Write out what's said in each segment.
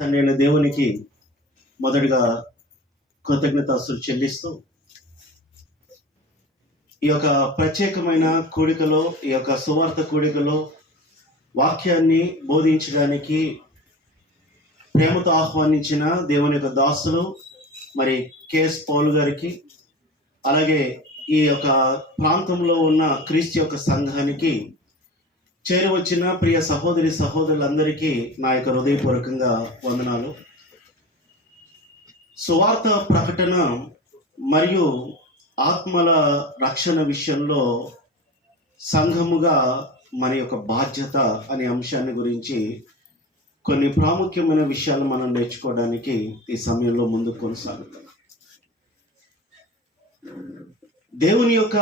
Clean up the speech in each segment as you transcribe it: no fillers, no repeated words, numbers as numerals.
తండ్రైన దేవునికి మొదటిగా కృతజ్ఞతాస్తులు చెల్లిస్తూ ఈ యొక్క ప్రత్యేకమైన కూడికలో, ఈ యొక్క సువార్త కూడికలో వాక్యాన్ని బోధించడానికి ప్రేమతో ఆహ్వానించిన దేవుని యొక్క దాసులు మరి కేఎస్ పౌల్ గారికి, అలాగే ఈ యొక్క ప్రాంతంలో ఉన్న క్రీస్తు యొక్క సంఘానికి చేరువచ్చిన ప్రియ సహోదరి సహోదరులందరికీ నా యొక్క హృదయపూర్వకంగా వందనాలు. సువార్త ప్రకటన మరియు ఆత్మల రక్షణ విషయంలో సంఘముగా మన యొక్క బాధ్యత అనే అంశాన్ని గురించి కొన్ని ప్రాముఖ్యమైన విషయాలు మనం నేర్చుకోవడానికి ఈ సమయంలో ముందుకు కొనసాగుతాం. దేవుని యొక్క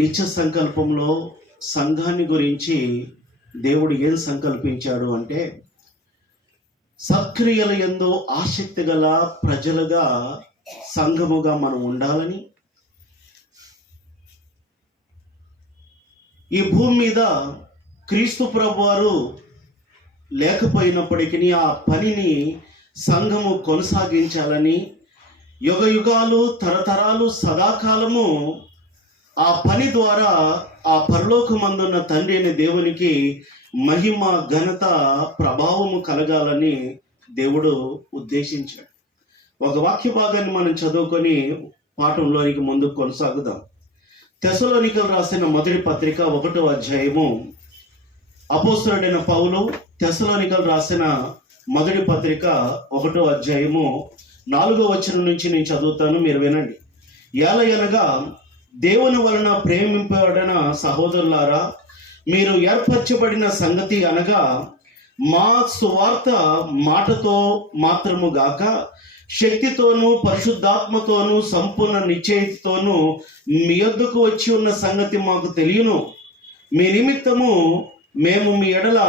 నిత్య సంకల్పంలో సంఘాన్ని గురించి దేవుడు ఏం సంకల్పించాడు అంటే, సత్క్రియల యందు ఆసక్తి గల ప్రజలుగా సంఘముగా మనం ఉండాలని, ఈ భూమి మీద క్రీస్తు ప్రభువారు లేకపోయినప్పటికీ ఆ పనిని సంఘము కొనసాగించాలని, యుగ యుగాలు తరతరాలు సదాకాలము ఆ పని ద్వారా ఆ పరలోకమందున్న తండ్రి అయిన దేవునికి మహిమ ఘనత ప్రభావము కలగాలని దేవుడు ఉద్దేశించాడు. ఒక వాక్య భాగాన్ని మనం చదువుకొని పాఠంలోనికి ముందుకు కొనసాగుదాం. తెస్సలోనికలు రాసిన మొదటి పత్రిక 1వ అధ్యాయము. అపోస్తలుడైన పౌలు తెస్సలోనికలు రాసిన మొదటి పత్రిక 1వ అధ్యాయము 4వ వచనం నుంచి నేను చదువుతాను, మీరు వినండి. ఏలయనగా దేవుని వలన ప్రేమింపబడిన సహోదరులారా, మీరు ఏర్పరచబడిన సంగతి అనగా మా సువార్త మాటతో మాత్రము గాక శక్తితోనూ పరిశుద్ధాత్మతోనూ సంపూర్ణ నిశ్చయితతోనూ మీ యొద్దకు వచ్చి ఉన్న సంగతి మాకు తెలియను. మీ నిమిత్తము మేము మీ ఎడల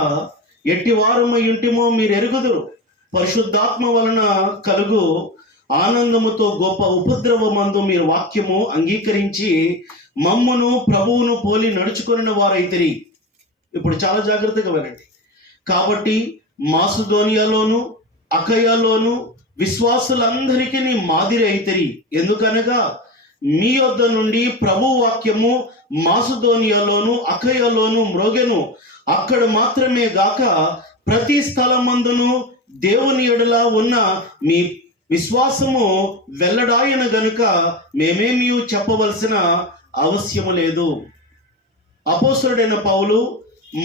ఎట్టివారమై ఉంటిమో మీరు ఎరుగుదురు. పరిశుద్ధాత్మ వలన కలుగు ఆనందముతో గొప్ప ఉపద్రవమందు మీరు వాక్యము అంగీకరించి మమ్మును ప్రభువును పోలి నడుచుకున్న వారైతిరి. ఇప్పుడు చాలా జాగ్రత్తగా వినండి. కాబట్టి మాసిదోనియాలోను అకయలోను విశ్వాసులందరికీ మాదిరి అయితిరి. ఎందుకనగా మీ యొద్ద నుండి ప్రభు వాక్యము మాసిదోనియాలోను అకయలోను మ్రోగెను. అక్కడ మాత్రమే గాక ప్రతి స్థలమందును దేవుని ఎడల ఉన్న మీ విశ్వాసము వెల్లడాయన గనుక మేమేమీ చెప్పవలసిన అవశ్యము లేదు. అపోస్తలుడైన పౌలు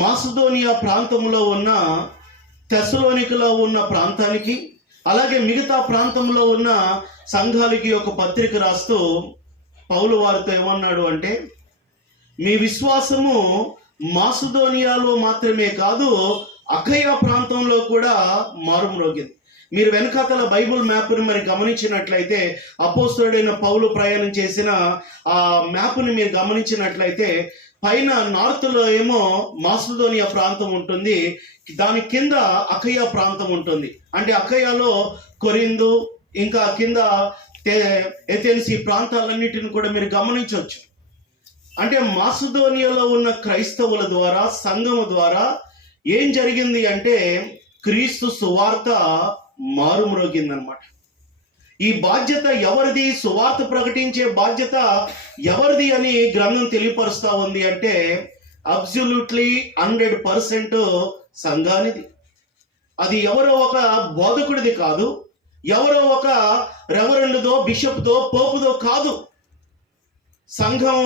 మాసిదోనియా ప్రాంతంలో ఉన్న తెస్సలోనికలో ఉన్న ప్రాంతానికి, అలాగే మిగతా ప్రాంతంలో ఉన్న సంఘాలకి ఒక పత్రిక రాస్తూ పౌలు వారితో ఏమన్నాడు అంటే, మీ విశ్వాసము మాసిదోనియాలో మాత్రమే కాదు అకయ ప్రాంతంలో కూడా మారుమ్రోగింది. మీరు వెనకాతల బైబుల్ మ్యాప్ని మరి గమనించినట్లయితే, అపోస్తలుడైన పౌలు ప్రయాణం చేసిన ఆ మ్యాప్ని మీరు గమనించినట్లయితే, పైన నార్త్లో ఏమో మాసిదోనియా ప్రాంతం ఉంటుంది, దాని కింద అకయ ప్రాంతం ఉంటుంది. అంటే అకయాలో కొరిందు, ఇంకా కింద ఏథెన్స్, ఈ ప్రాంతాలన్నిటిని కూడా మీరు గమనించవచ్చు. అంటే మాసిదోనియాలో ఉన్న క్రైస్తవుల ద్వారా, సంఘము ద్వారా ఏం జరిగింది అంటే, క్రీస్తు సువార్త మారుమ్రోగిందనమాట. ఈ బాధ్యత ఎవరిది? సువార్త ప్రకటించే బాధ్యత ఎవరిది అని గ్రంథం తెలియపరుస్తా ఉంది అంటే, అబ్సల్యూట్లీ 100% సంఘానిది. అది ఎవరో ఒక బోధకుడిది కాదు, ఎవరో ఒక రెవరెండ్దో బిషప్దో పోపుదో కాదు. సంఘం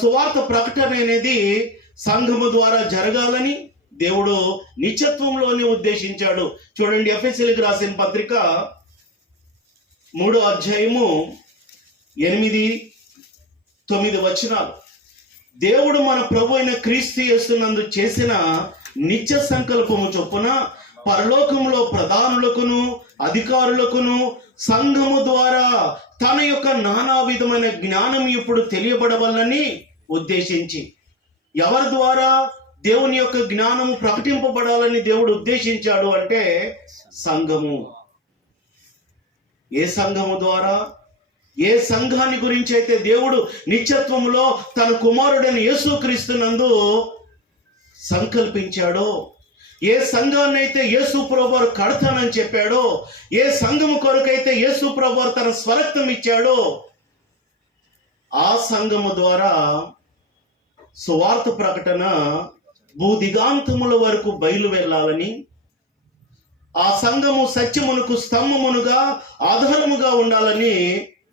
సువార్త ప్రకటన అనేది సంఘము ద్వారా జరగాలని దేవుడు నిత్యత్వంలోనే ఉద్దేశించాడు. చూడండి, ఎఫెసీయులకు రాసిన పత్రిక 3వ అధ్యాయము 8-9 వచనాలు. దేవుడు మన ప్రభు అయిన క్రీస్తు యేసునందు చేసిన నిత్య సంకల్పము చొప్పున పరలోకంలో ప్రధానులకును అధికారులకును సంఘము ద్వారా తన యొక్క నానా విధమైన జ్ఞానం ఇప్పుడు తెలియబడవలని ఉద్దేశించి, ఎవరి ద్వారా దేవుని యొక్క జ్ఞానము ప్రకటింపబడాలని దేవుడు ఉద్దేశించాడు అంటే సంఘము. ఏ సంఘము ద్వారా, ఏ సంఘాన్ని గురించి అయితే దేవుడు నిత్యత్వంలో తన కుమారుడైన యేసుక్రీస్తునందు సంకల్పించాడో, ఏ సంఘాన్ని అయితే యేసు ప్రభువారు కడతానని చెప్పాడో, ఏ సంఘము కొరకైతే యేసు ప్రభువారు తన స్వరక్తం ఇచ్చాడో, ఆ సంఘము ద్వారా సువార్త ప్రకటన భూదిగాంతముల వరకు బయలు వెళ్ళాలని, ఆ సంఘము సత్యమునకు స్తంభమునుగా ఆధారముగా ఉండాలని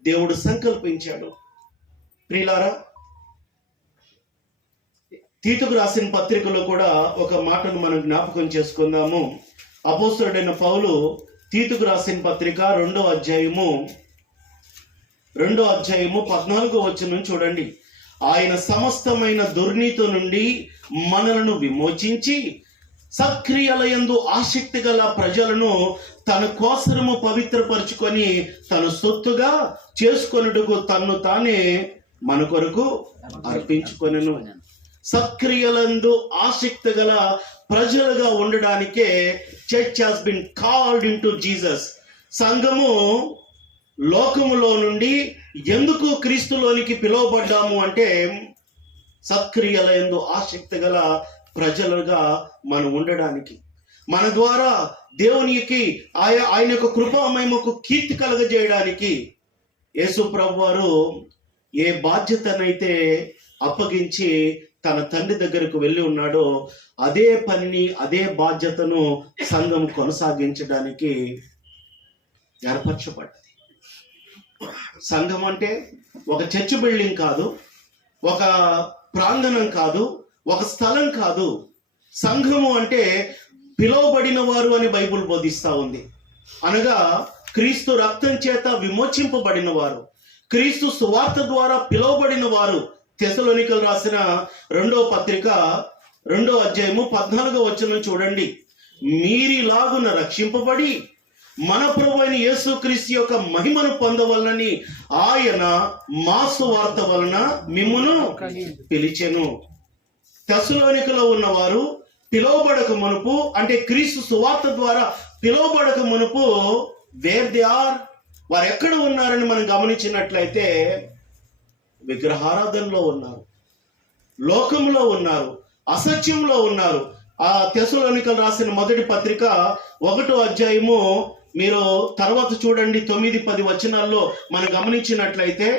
దేవుడు సంకల్పించాడు. ప్రియులారా, తీతుకు రాసిన పత్రికలో కూడా ఒక మాటను మనం జ్ఞాపకం చేసుకుందాము. అపోస్తలుడైన పౌలు తీతుకు రాసిన పత్రిక 2వ అధ్యాయము 14వ వచనం చూడండి. ఆయన సమస్తమైన దుర్నీతి నుండి మనలను విమోచించి సక్రియలయందు ఆసక్తి గల ప్రజలను తన కోసరము పవిత్రపరుచుకొని తన సొత్తుగా చేసుకొనుటకు తన్ను తానే మన కొరకు అర్పించుకొనెను. సక్రియలందు ఆసక్తి గల ప్రజలుగా ఉండడానికే church has been called in to Jesus. సంఘము లోకములో నుండి ఎందుకు క్రీస్తులోనికి పిలువబడ్డాము అంటే, సక్రియలందు ఆసక్తి గల ప్రజలుగా మనం ఉండడానికి, మన ద్వారా దేవునికి ఆయన యొక్క కృపామయముకు కీర్తి కలగజేయడానికి యేసు ప్రభువారు ఏ బాధ్యతనైతే అప్పగించి తన తండ్రి దగ్గరకు వెళ్ళి ఉన్నాడో, అదే పనిని అదే బాధ్యతను సంఘం కొనసాగించడానికి ఏర్పరచబడ్డది. సంఘం అంటే ఒక చర్చ్ బిల్డింగ్ కాదు, ఒక ప్రాంగణం కాదు, ఒక స్థలం కాదు. సంఘము అంటే పిలువబడిన వారు అని బైబుల్ బోధిస్తా ఉంది. అనగా క్రీస్తు రక్తం చేత విమోచింపబడిన వారు, క్రీస్తు సువార్త ద్వారా పిలువబడిన వారు. తెస్సలోనికలు రాసిన 2వ పత్రిక 2వ అధ్యాయము 14వ వచనం చూడండి. మీరిలాగున రక్షింపబడి మన ప్రభువైన యేసుక్రీస్తు యొక్క మహిమను పొందవలనని ఆయన మా సువార్త వలన మిమ్మును పిలిచెను. తెస్సలోనికలో ఉన్నవారు పిలువబడక మునుపు, అంటే క్రీస్తు సువార్త ద్వారా పిలువబడక మునుపు, వేర్ దే ఆర్, వారు ఎక్కడ ఉన్నారని మనం గమనించినట్లయితే విగ్రహారాధనలో ఉన్నారు, లోకంలో ఉన్నారు, అసత్యంలో ఉన్నారు. ఆ తెస్సలోనికలు రాసిన మొదటి పత్రిక 1వ అధ్యాయము మీరు తర్వాత చూడండి, 9-10 వచనాల్లో మనం గమనించినట్లయితే,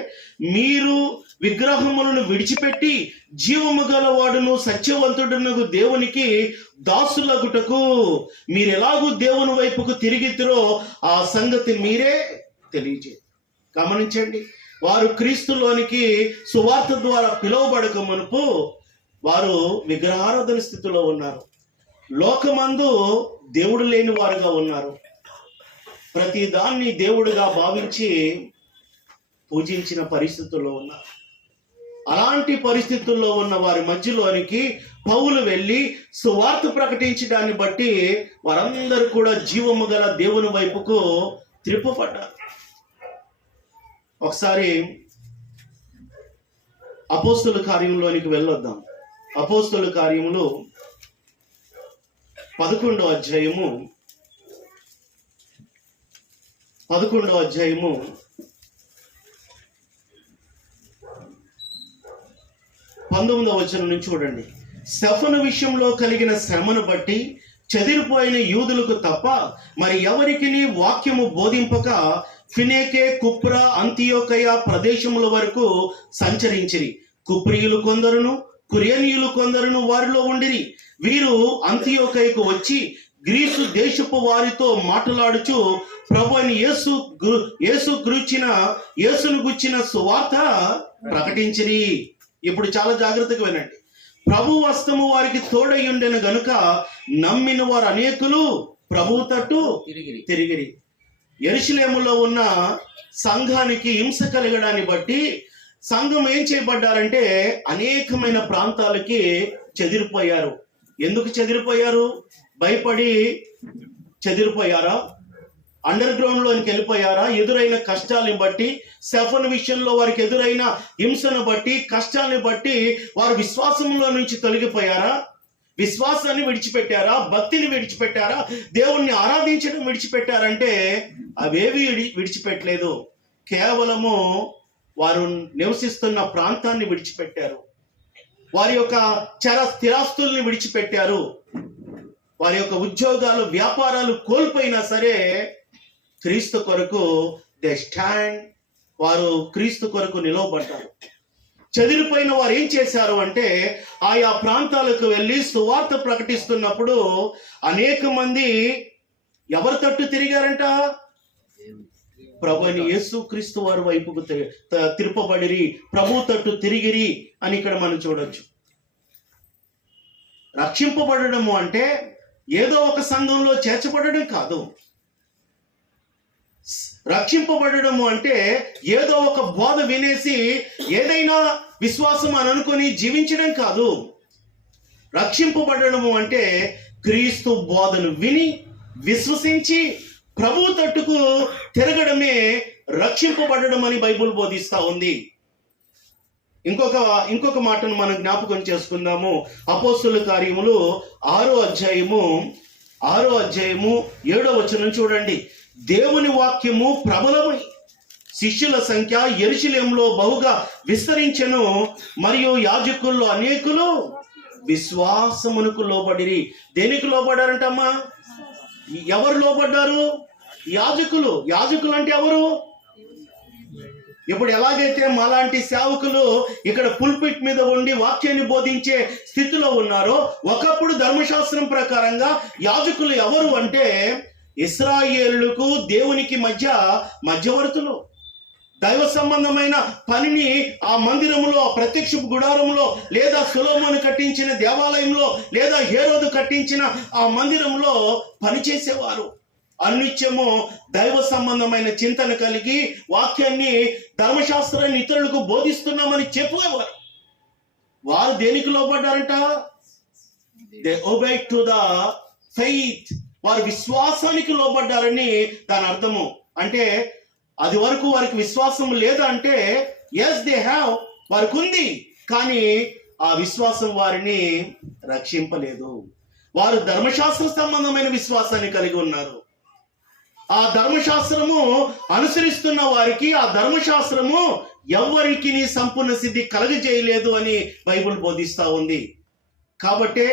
మీరు విగ్రహములను విడిచిపెట్టి జీవము గలవాడును సత్యవంతుడునగు దేవునికి దాసులగుటకు మీరు ఎలాగూ దేవుని వైపుకు తిరిగితిరో ఆ సంగతి మీరే తెలియజేయండి. గమనించండి, వారు క్రీస్తులోనికి సువార్త ద్వారా పిలువబడక మునుపు వారు విగ్రహారాధన స్థితిలో ఉన్నారు. లోకమందు దేవుడు లేని వారుగా ఉన్నారు. ప్రతి దాన్ని దేవుడిగా భావించి పూజించిన పరిస్థితుల్లో ఉన్నారు. అలాంటి పరిస్థితుల్లో ఉన్న వారి మధ్యలోనికి పౌలు వెళ్ళి సువార్త ప్రకటించడాన్ని బట్టి వారందరూ కూడా జీవము గల దేవుని వైపుకు త్రిప్పబడ్డారు. ఒకసారి అపోస్తల కార్యంలోనికి వెళ్ళొద్దాం. అపోస్తల కార్యములు 11వ అధ్యాయము 19వ వచనం నుంచి చూడండి. స్టెఫను విషయంలో కలిగిన శ్రమను బట్టి చెదిరిపోయిన యూదులకు తప్ప మరి ఎవరికి వాక్యము బోధింపక ఫినేకే, కుప్ర, అంతియోకయ ప్రదేశముల వరకు సంచరించిరి. కుప్రియులు కొందరును కురియనీయులు కొందరును వారిలో ఉండిరి. వీరు అంతియోకయకు వచ్చి గ్రీసు దేశపు వారితో మాట్లాడుచు ప్రభువైన యేసును గుర్చిన సువార్త ప్రకటించిరి. ఇప్పుడు చాలా జాగ్రత్తగా వినండి. ప్రభు హస్తము వారికి తోడై ఉండెను గనుక నమ్మిన వారు అనేకులు ప్రభువు తట్టు తిరిగిరి. యెరూషలేములో ఉన్న సంఘానికి హింస కలగడాన్ని బట్టి సంఘం ఏం చేయబడ్డారంటే అనేకమైన ప్రాంతాలకి చెదిరిపోయారు. ఎందుకు చెదిరిపోయారు? భయపడి చెదిరిపోయారా? అండర్ గ్రౌండ్ లోనికి వెళ్ళిపోయారా? ఎదురైన కష్టాలను బట్టి, స్టెఫను విషయంలో వారికి ఎదురైన హింసను బట్టి, కష్టాలను బట్టి వారు విశ్వాసంలో నుంచి తొలగిపోయారా? విశ్వాసాన్ని విడిచిపెట్టారా? భక్తిని విడిచిపెట్టారా? దేవుణ్ణి ఆరాధించడం విడిచిపెట్టారంటే అవేవి విడిచిపెట్టలేదు. కేవలము వారు నివసిస్తున్న ప్రాంతాన్ని విడిచిపెట్టారు. వారి యొక్క చర స్థిరాస్తుల్ని విడిచిపెట్టారు. వారి యొక్క ఉద్యోగాలు, వ్యాపారాలు కోల్పోయినా సరే క్రీస్తు కొరకు దే స్టాండ్. వారు క్రీస్తు కొరకు నిలవబడ్డారు. చెదిరిపోయిన వారు ఏం చేశారు అంటే ఆయా ప్రాంతాలకు వెళ్ళి సువార్త ప్రకటిస్తున్నప్పుడు అనేక మంది ఎవరి తట్టు తిరిగారంట? ప్రభువైన యేసు క్రీస్తు వారి వైపుకు తిరుపబడిరి, ప్రభు తట్టు తిరిగిరి అని ఇక్కడ మనం చూడొచ్చు. రక్షింపబడము అంటే ఏదో ఒక సంఘంలో చేర్చబడడం కాదు. రక్షింపబడము అంటే ఏదో ఒక బోధ వినేసి ఏదైనా విశ్వాసం అని అనుకొని జీవించడం కాదు. రక్షింపబడము అంటే క్రీస్తు బోధను విని విశ్వసించి ప్రభు తట్టుకు తిరగడమే రక్షింపబడడం అని బైబుల్ బోధిస్తా ఉంది. ఇంకొక మాటను మనం జ్ఞాపకం చేసుకుందాము. అపోస్తుల కార్యములు 6వ అధ్యాయము 7వ వచనం చూడండి. దేవుని వాక్యము ప్రబలమై శిష్యుల సంఖ్య యెరూషలేములో బహుగా విస్తరించెను, మరియు యాజకుల్లో అనేకులు విశ్వాసమునకు లోబడిరి. దేనికి లోబడ్డారంటమ్మా? ఎవరు లోబడ్డారు? యాజకులు. యాజకులు అంటే ఎవరు? ఇప్పుడు ఎలాగైతే మాలాంటి సేవకులు ఇక్కడ పుల్పిట్ మీద ఉండి వాక్యాన్ని బోధించే స్థితిలో ఉన్నారో, ఒకప్పుడు ధర్మశాస్త్రం ప్రకారంగా యాజకులు ఎవరు అంటే ఇశ్రాయేలులకు దేవునికి మధ్యవర్తులు. దైవ సంబంధమైన పనిని ఆ మందిరంలో, ప్రత్యక్ష గుడారంలో, లేదా సొలొమోను కట్టించిన దేవాలయంలో, లేదా హేరోదు కట్టించిన ఆ మందిరంలో పనిచేసేవారు. అన్నిత్యము దైవ సంబంధమైన చింతన కలిగి వాక్యాన్ని, ధర్మశాస్త్రాన్ని ఇతరులకు బోధిస్తున్నామని చెప్పేవారు. వారు దేనికి లోబడ్డారంట? They obeyed to the faith. వారు విశ్వాసానికి లోబడ్డారని దాని అర్థము. అంటే అది వరకు వారికి విశ్వాసం లేదా అంటే ఎస్ దే హ్యావ్, వారికి ఉంది, కానీ ఆ విశ్వాసం వారిని రక్షింపలేదు. వారు ధర్మశాస్త్ర సంబంధమైన విశ్వాసాన్ని కలిగి ఉన్నారు. ఆ ధర్మశాస్త్రము అనుసరిస్తున్న వారికి ఆ ధర్మశాస్త్రము ఎవరికి సంపూర్ణ సిద్ధి కలగజేయలేదు అని బైబిల్ బోధిస్తా ఉంది. కాబట్టి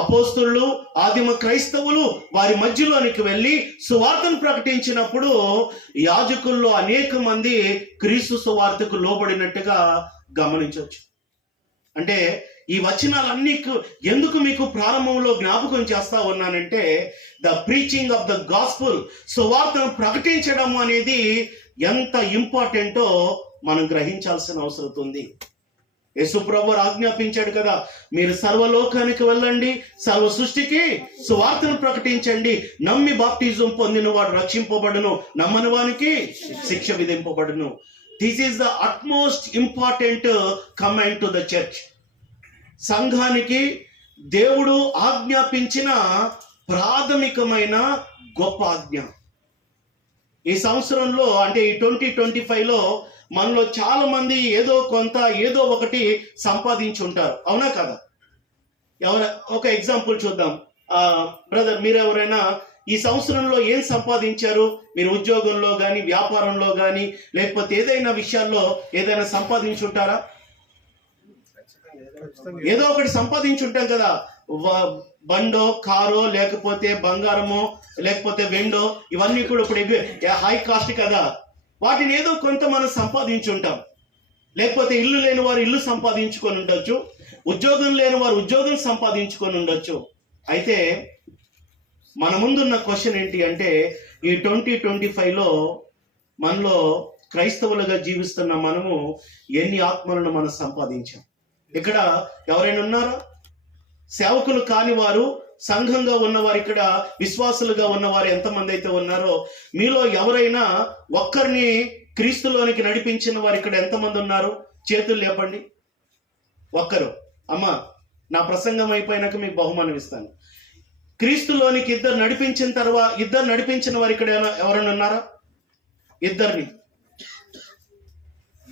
అపోస్తులు, ఆదిమ క్రైస్తవులు వారి మధ్యలోనికి వెళ్ళి సువార్తను ప్రకటించినప్పుడు యాజకుల్లో అనేక మంది క్రీస్తు సువార్తకు లోబడినట్టుగా గమనించవచ్చు. అంటే ఈ వచనాలన్నీ ఎందుకు మీకు ప్రారంభంలో జ్ఞాపకం చేస్తా ఉన్నానంటే the preaching of the gospel, సువార్తను ప్రకటించడం అనేది ఎంత ఇంపార్టెంటో మనం గ్రహించాల్సిన అవసరం ఉంది. యేసుప్రభువు ఆజ్ఞాపించాడు కదా, మీరు సర్వలోకానికి వెళ్ళండి, సర్వ సృష్టికి సువార్తను ప్రకటించండి, నమ్మి బాప్టిజం పొందిన వాడు రక్షింపబడును, నమ్మని వానికి శిక్ష విధింపబడును. This is the utmost important command to the church. సంఘానికి దేవుడు ఆజ్ఞాపించిన ప్రాథమికమైన గొప్ప ఆజ్ఞ. ఈ సంవత్సరంలో అంటే ఈ 2025లో మనలో చాలా మంది ఏదో ఒకటి సంపాదించి ఉంటారు, అవునా కదా? ఒక ఎగ్జాంపుల్ చూద్దాం. బ్రదర్, మీరు ఎవరైనా ఈ సంవత్సరంలో ఏం సంపాదించారు? మీరు ఉద్యోగంలో కానీ, వ్యాపారంలో కానీ, లేకపోతే ఏదైనా విషయాల్లో ఏదైనా సంపాదించుంటారా? ఏదో ఒకటి సంపాదించుంటాం కదా. బండో, కారో, లేకపోతే బంగారమో, లేకపోతే వెండో, ఇవన్నీ కూడా ఇప్పుడు హై కాస్ట్ కదా. వాటిని ఏదో కొంత మనం సంపాదించుంటాం. లేకపోతే ఇల్లు లేని వారు ఇల్లు సంపాదించుకొని ఉండొచ్చు, ఉద్యోగం లేని వారు ఉద్యోగం సంపాదించుకొని ఉండొచ్చు. అయితే మన ముందున్న క్వశ్చన్ ఏంటి అంటే ఈ 2025లో మనలో క్రైస్తవులుగా జీవిస్తున్న మనము ఎన్ని ఆత్మలను మనం సంపాదించాం? ఇక్కడ ఎవరైనా ఉన్నారా? సేవకులు కాని వారు, సంఘంగా ఉన్నవారు, ఇక్కడ విశ్వాసులుగా ఉన్నవారు ఎంతమంది అయితే ఉన్నారో మీలో ఎవరైనా ఒక్కరిని క్రీస్తులోనికి నడిపించిన వారు ఇక్కడ ఎంతమంది ఉన్నారు? చేతులు లేపండి. ఒక్కరు. అమ్మా, నా ప్రసంగం అయిపోయినాక మీకు బహుమానం ఇస్తాను. క్రీస్తులోనికి ఇద్దరు నడిపించిన వారు ఇక్కడ ఎవరైనా ఉన్నారా? ఇద్దరిని.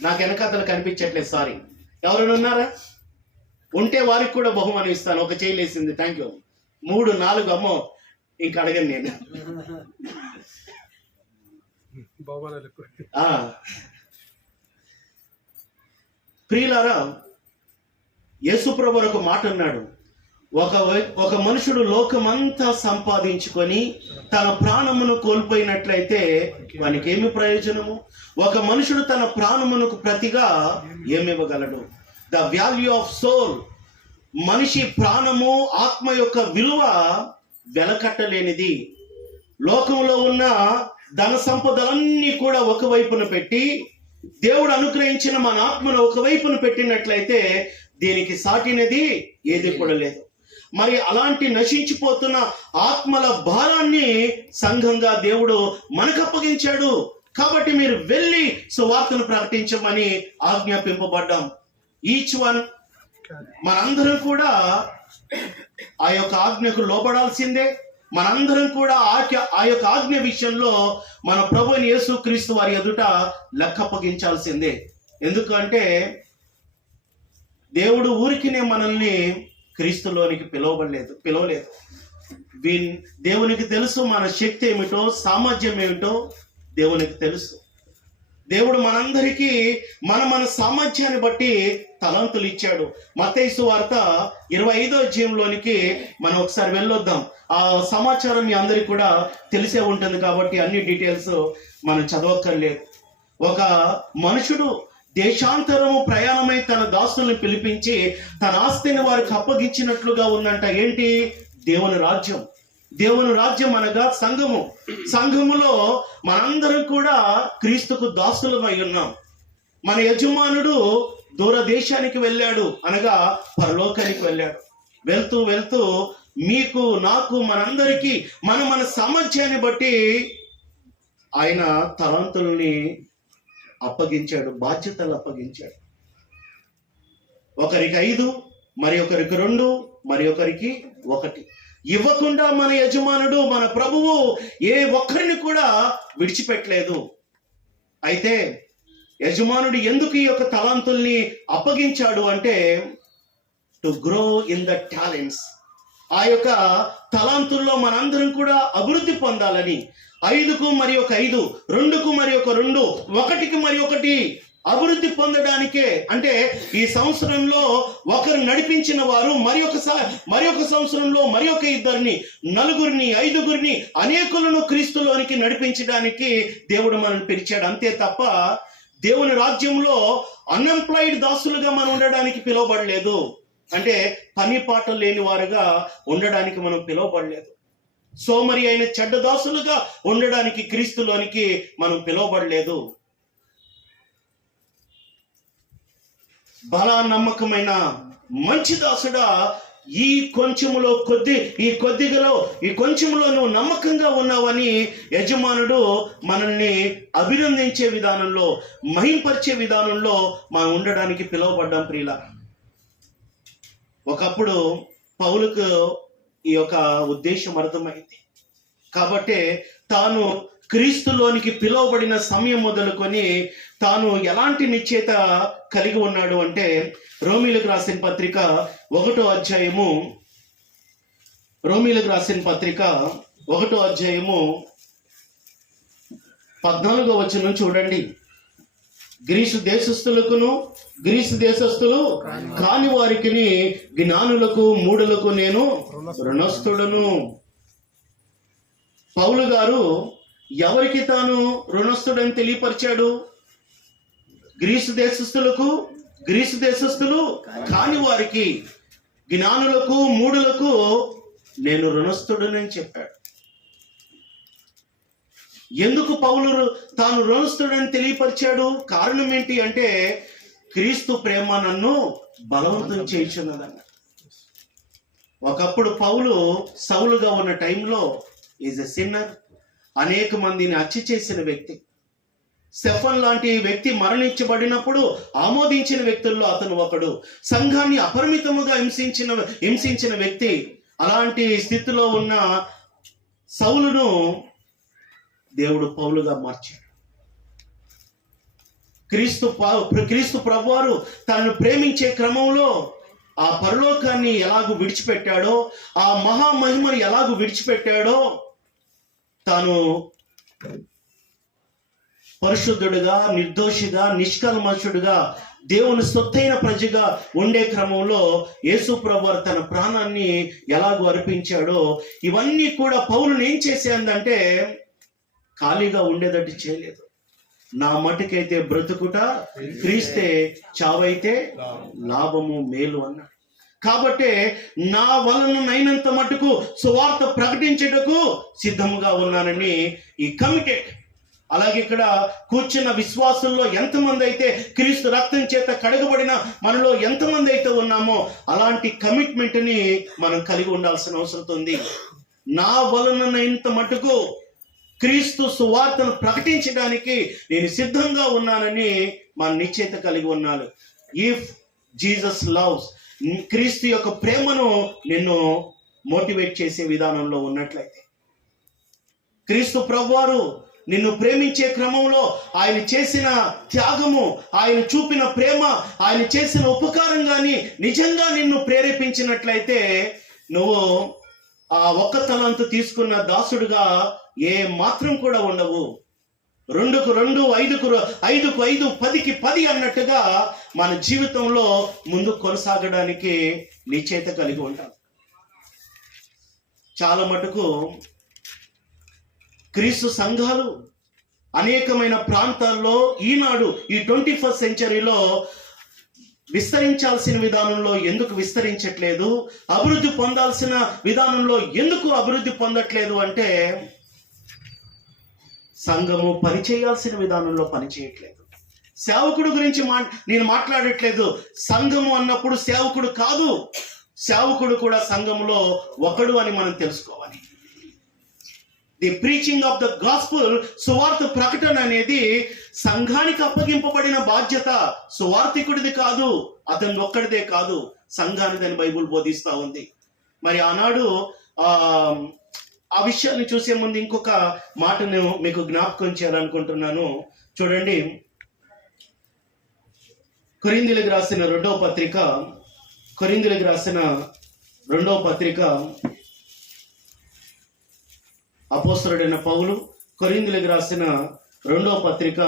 నాకు వెనకాతలు కనిపించట్లేదు, సారీ. ఎవరైనా ఉన్నారా? ఉంటే వారికి కూడా బహుమానం ఇస్తాను. ఒక చేయలేసింది, థ్యాంక్ యూ. 3, 4, అమ్మో ఇంక అడగను నేను. ప్రియులారా, యేసుప్రభు ఒక మాట అన్నాడు, ఒక మనుషుడు లోకమంతా సంపాదించుకొని తన ప్రాణమును కోల్పోయినట్లయితే వానికి ఏమి ప్రయోజనము? ఒక మనుషుడు తన ప్రాణమునకు ప్రతిగా ఏమివ్వగలడు? The value of soul. మనిషి ప్రాణము, ఆత్మ యొక్క విలువ వెలకట్టలేనిది. లోకంలో ఉన్న ధన సంపదలన్నీ కూడా ఒకవైపున పెట్టి దేవుడు అనుగ్రహించిన మన ఆత్మను ఒకవైపున పెట్టినట్లయితే దీనికి సాటినది ఏది కూడా లేదు. మరి అలాంటి నశించిపోతున్న ఆత్మల భారాన్ని సంఘంగా దేవుడు మనకు అప్పగించాడు. కాబట్టి మీరు వెళ్ళి సువార్తను ప్రకటించమని ఆజ్ఞాపింపబడ్డాం. ఈచ్ వన్, మనందరం కూడా ఆ యొక్క ఆజ్ఞకు లోబడాల్సిందే. మనందరం కూడా ఆ యొక్క ఆజ్ఞ విషయంలో మన ప్రభువైన యేసుక్రీస్తు వారి ఎదుట లెక్క అప్పగించాల్సిందే. ఎందుకంటే దేవుడు ఊరికినే మనల్ని క్రీస్తులోనికి పిలవలేదు. దేవునికి తెలుసు మన శక్తి ఏమిటో, సామర్థ్యం ఏమిటో దేవునికి తెలుసు. దేవుడు మనందరికీ మన సామర్థ్యాన్ని బట్టి తలంతులు ఇచ్చాడు. మత్తయి సువార్త 25వ అధ్యాయంలోనికి మనం ఒకసారి వెళ్ళొద్దాం. ఆ సమాచారం మీ అందరికీ కూడా తెలిసే ఉంటుంది కాబట్టి అన్ని డీటెయిల్స్ మనం చదవక్కర్లేదు. ఒక మనుషుడు దేశాంతరము ప్రయాణమై తన దాసుల్ని పిలిపించి తన ఆస్తిని వారికి అప్పగించినట్లుగా ఉందంట. ఏంటి? దేవుని రాజ్యం. దేవుని రాజ్యం అనగా సంఘము. సంఘములో మనందరం కూడా క్రీస్తుకు దాసులమై ఉన్నాం. మన యజమానుడు దూరదేశానికి వెళ్ళాడు, అనగా పరలోకానికి వెళ్ళాడు. వెళ్తూ వెళ్తూ మీకు, నాకు, మనందరికీ మన సామర్థ్యాన్ని బట్టి ఆయన తలాంతుల్ని అప్పగించాడు, బాధ్యతలు అప్పగించాడు. ఒకరికి 5, మరి ఒకరికి 2, మరి ఒకరికి 1 ఇవ్వకుండా మన యజమానుడు, మన ప్రభువు ఏ ఒక్కరిని కూడా విడిచిపెట్టలేదు. అయితే యజమానుడు ఎందుకు ఈ యొక్క తలాంతుల్ని అప్పగించాడు అంటే to grow in the talents. ఆ యొక్క తలాంతుల్లో మనందరం కూడా అభివృద్ధి పొందాలని. 5కు మరి ఒక 5, 2కు మరి ఒక 2, 1కి మరి 1 అభివృద్ధి పొందడానికే. అంటే ఈ సంవత్సరంలో ఒకరు నడిపించిన వారు మరి ఒక సంవత్సరంలో మరి ఒక 2, 4, 5 అనేకులను క్రీస్తులోనికి నడిపించడానికి దేవుడు మనల్ని పిలిచాడు. అంతే తప్ప దేవుని రాజ్యంలో అన్ఎంప్లాయిడ్ దాసులుగా మనం ఉండడానికి పిలువబడలేదు. అంటే పని పాట లేని వారుగా ఉండడానికి మనం పిలువబడలేదు. సోమరి అయిన చెడ్డ దాసులుగా ఉండడానికి క్రీస్తులోనికి మనం పిలువబడలేదు. బల నమ్మకమైన మంచి దాసుడా, ఈ కొంచెములో నువ్వు నమ్మకంగా ఉన్నావని యజమానుడు మనల్ని అభినందించే విధానంలో, మహింపరిచే విధానంలో మనం ఉండడానికి పిలువబడ్డాం. ప్రియుల, ఒకప్పుడు పౌలుకు ఈ యొక్క ఉద్దేశం అర్థమైంది. కాబట్టి తాను క్రీస్తులోనికి పిలువబడిన సమయం మొదలుకొని తాను ఎలాంటి నిశ్చయత కలిగి ఉన్నాడు అంటే రోమీలకు రాసిన పత్రిక 1వ అధ్యాయము 14వ వచనం చూడండి. గ్రీసు దేశస్థులు కాని వారికి, జ్ఞానులకు, మూఢులకు నేను రుణస్థుడను. పౌలు గారు ఎవరికి తాను రుణస్థుడని తెలియపరిచాడు? గ్రీసు దేశస్థులు కాని వారికి, జ్ఞానులకు, మూఢులకు నేను రుణస్థుడని చెప్పాడు. ఎందుకు పౌలు తాను రుణస్థుడని తెలియపరిచాడు? కారణం ఏంటి అంటే క్రీస్తు ప్రేమ నన్ను బలవంతం చేయించున్నదన్న. ఒకప్పుడు పౌలు సౌలుగా ఉన్న టైంలో ఈజ్ ఎ సిన్నర్, అనేక మందిని హత్య చేసిన వ్యక్తి. స్టెఫన్ లాంటి వ్యక్తి మరణించబడినప్పుడు ఆమోదించిన వ్యక్తుల్లో అతను ఒకడు. సంఘాన్ని అపరిమితముగా హింసించిన వ్యక్తి. అలాంటి స్థితిలో ఉన్న సౌలును దేవుడు పౌలుగా మార్చాడు. క్రీస్తు ప్రభువారు తనను ప్రేమించే క్రమంలో ఆ పరలోకాన్ని ఎలాగూ విడిచిపెట్టాడో, ఆ మహామహిమను ఎలాగూ విడిచిపెట్టాడో, తాను పరిశుద్ధుడుగా, నిర్దోషిగా, నిష్కల్మషుడుగా దేవుని సొత్తైన ప్రజగా ఉండే క్రమంలో యేసు ప్రభువారు తన ప్రాణాన్ని ఎలాగో అర్పించాడో ఇవన్నీ కూడా పౌలుని ఏం చేసేందంటే ఖాళీగా ఉండేటట్టు చేయలేదు. నా మటుకైతే బ్రతుకుట క్రీస్తే, చావైతే లాభము మేలు అన్నాడు. కాబట్టి నా వలనైనంత మటుకు సువార్త ప్రకటించుటకు సిద్ధముగా ఉన్నానని ఈ కమిటెడ్. అలాగే ఇక్కడ కూర్చున్న విశ్వాసుల్లో ఎంతమంది అయితే క్రీస్తు రక్తం చేత కడగబడిన మనలో ఎంతమంది అయితే ఉన్నామో అలాంటి కమిట్మెంట్ని మనం కలిగి ఉండాల్సిన అవసరం ఉంది. నా వలనైనంత మటుకు క్రీస్తు సువార్తను ప్రకటించడానికి నేను సిద్ధంగా ఉన్నానని మన నిశ్చయిత కలిగి ఉన్నాను. ఇఫ్ జీసస్ లవ్స్, క్రీస్తు యొక్క ప్రేమను నిన్ను మోటివేట్ చేసే విధానంలో ఉన్నట్లయితే, క్రీస్తు ప్రభువారు నిన్ను ప్రేమించే క్రమంలో ఆయన చేసిన త్యాగము, ఆయన చూపిన ప్రేమ, ఆయన చేసిన ఉపకారం కానీ నిజంగా నిన్ను ప్రేరేపించినట్లయితే నువ్వు ఆ ఒక్క తలంతు తీసుకున్న దాసుడుగా ఏ మాత్రం కూడా ఉండవు. 2కు 2, 5కు 5, 10కి 10 అన్నట్టుగా మన జీవితంలో ముందు కొనసాగడానికి నిశ్చయిత కలిగి ఉంటాం. చాలా మటుకు క్రీస్తు సంఘాలు అనేకమైన ప్రాంతాల్లో ఈనాడు ఈ 21st సెంచరీలో విస్తరించాల్సిన విధానంలో ఎందుకు విస్తరించట్లేదు, అభివృద్ధి పొందాల్సిన విధానంలో ఎందుకు అభివృద్ధి పొందట్లేదు అంటే సంఘము పనిచేయాల్సిన విధానంలో పనిచేయట్లేదు. సేవకుడు గురించి నేను మాట్లాడట్లేదు. సంఘము అన్నప్పుడు సేవకుడు కాదు, సేవకుడు కూడా సంఘములో ఒకడు అని మనం తెలుసుకోవాలి. The preaching of the gospel, సువార్త ప్రకటన అనేది సంఘానికి అప్పగింపబడిన బాధ్యత. సువార్థికుడిది కాదు, అతని ఒక్కడిదే కాదు, సంఘానిదని బైబుల్ బోధిస్తూ ఉంది. మరి ఆనాడు ఆ విషయాన్ని చూసే ముందు ఇంకొక మాటను మీకు జ్ఞాపకం చేయాలనుకుంటున్నాను. చూడండి, కొరింథీయులకు రాసిన రెండవ పత్రిక అపోస్తలుడైన పౌలు కొరింథీయులకు రాసిన 2వ పత్రిక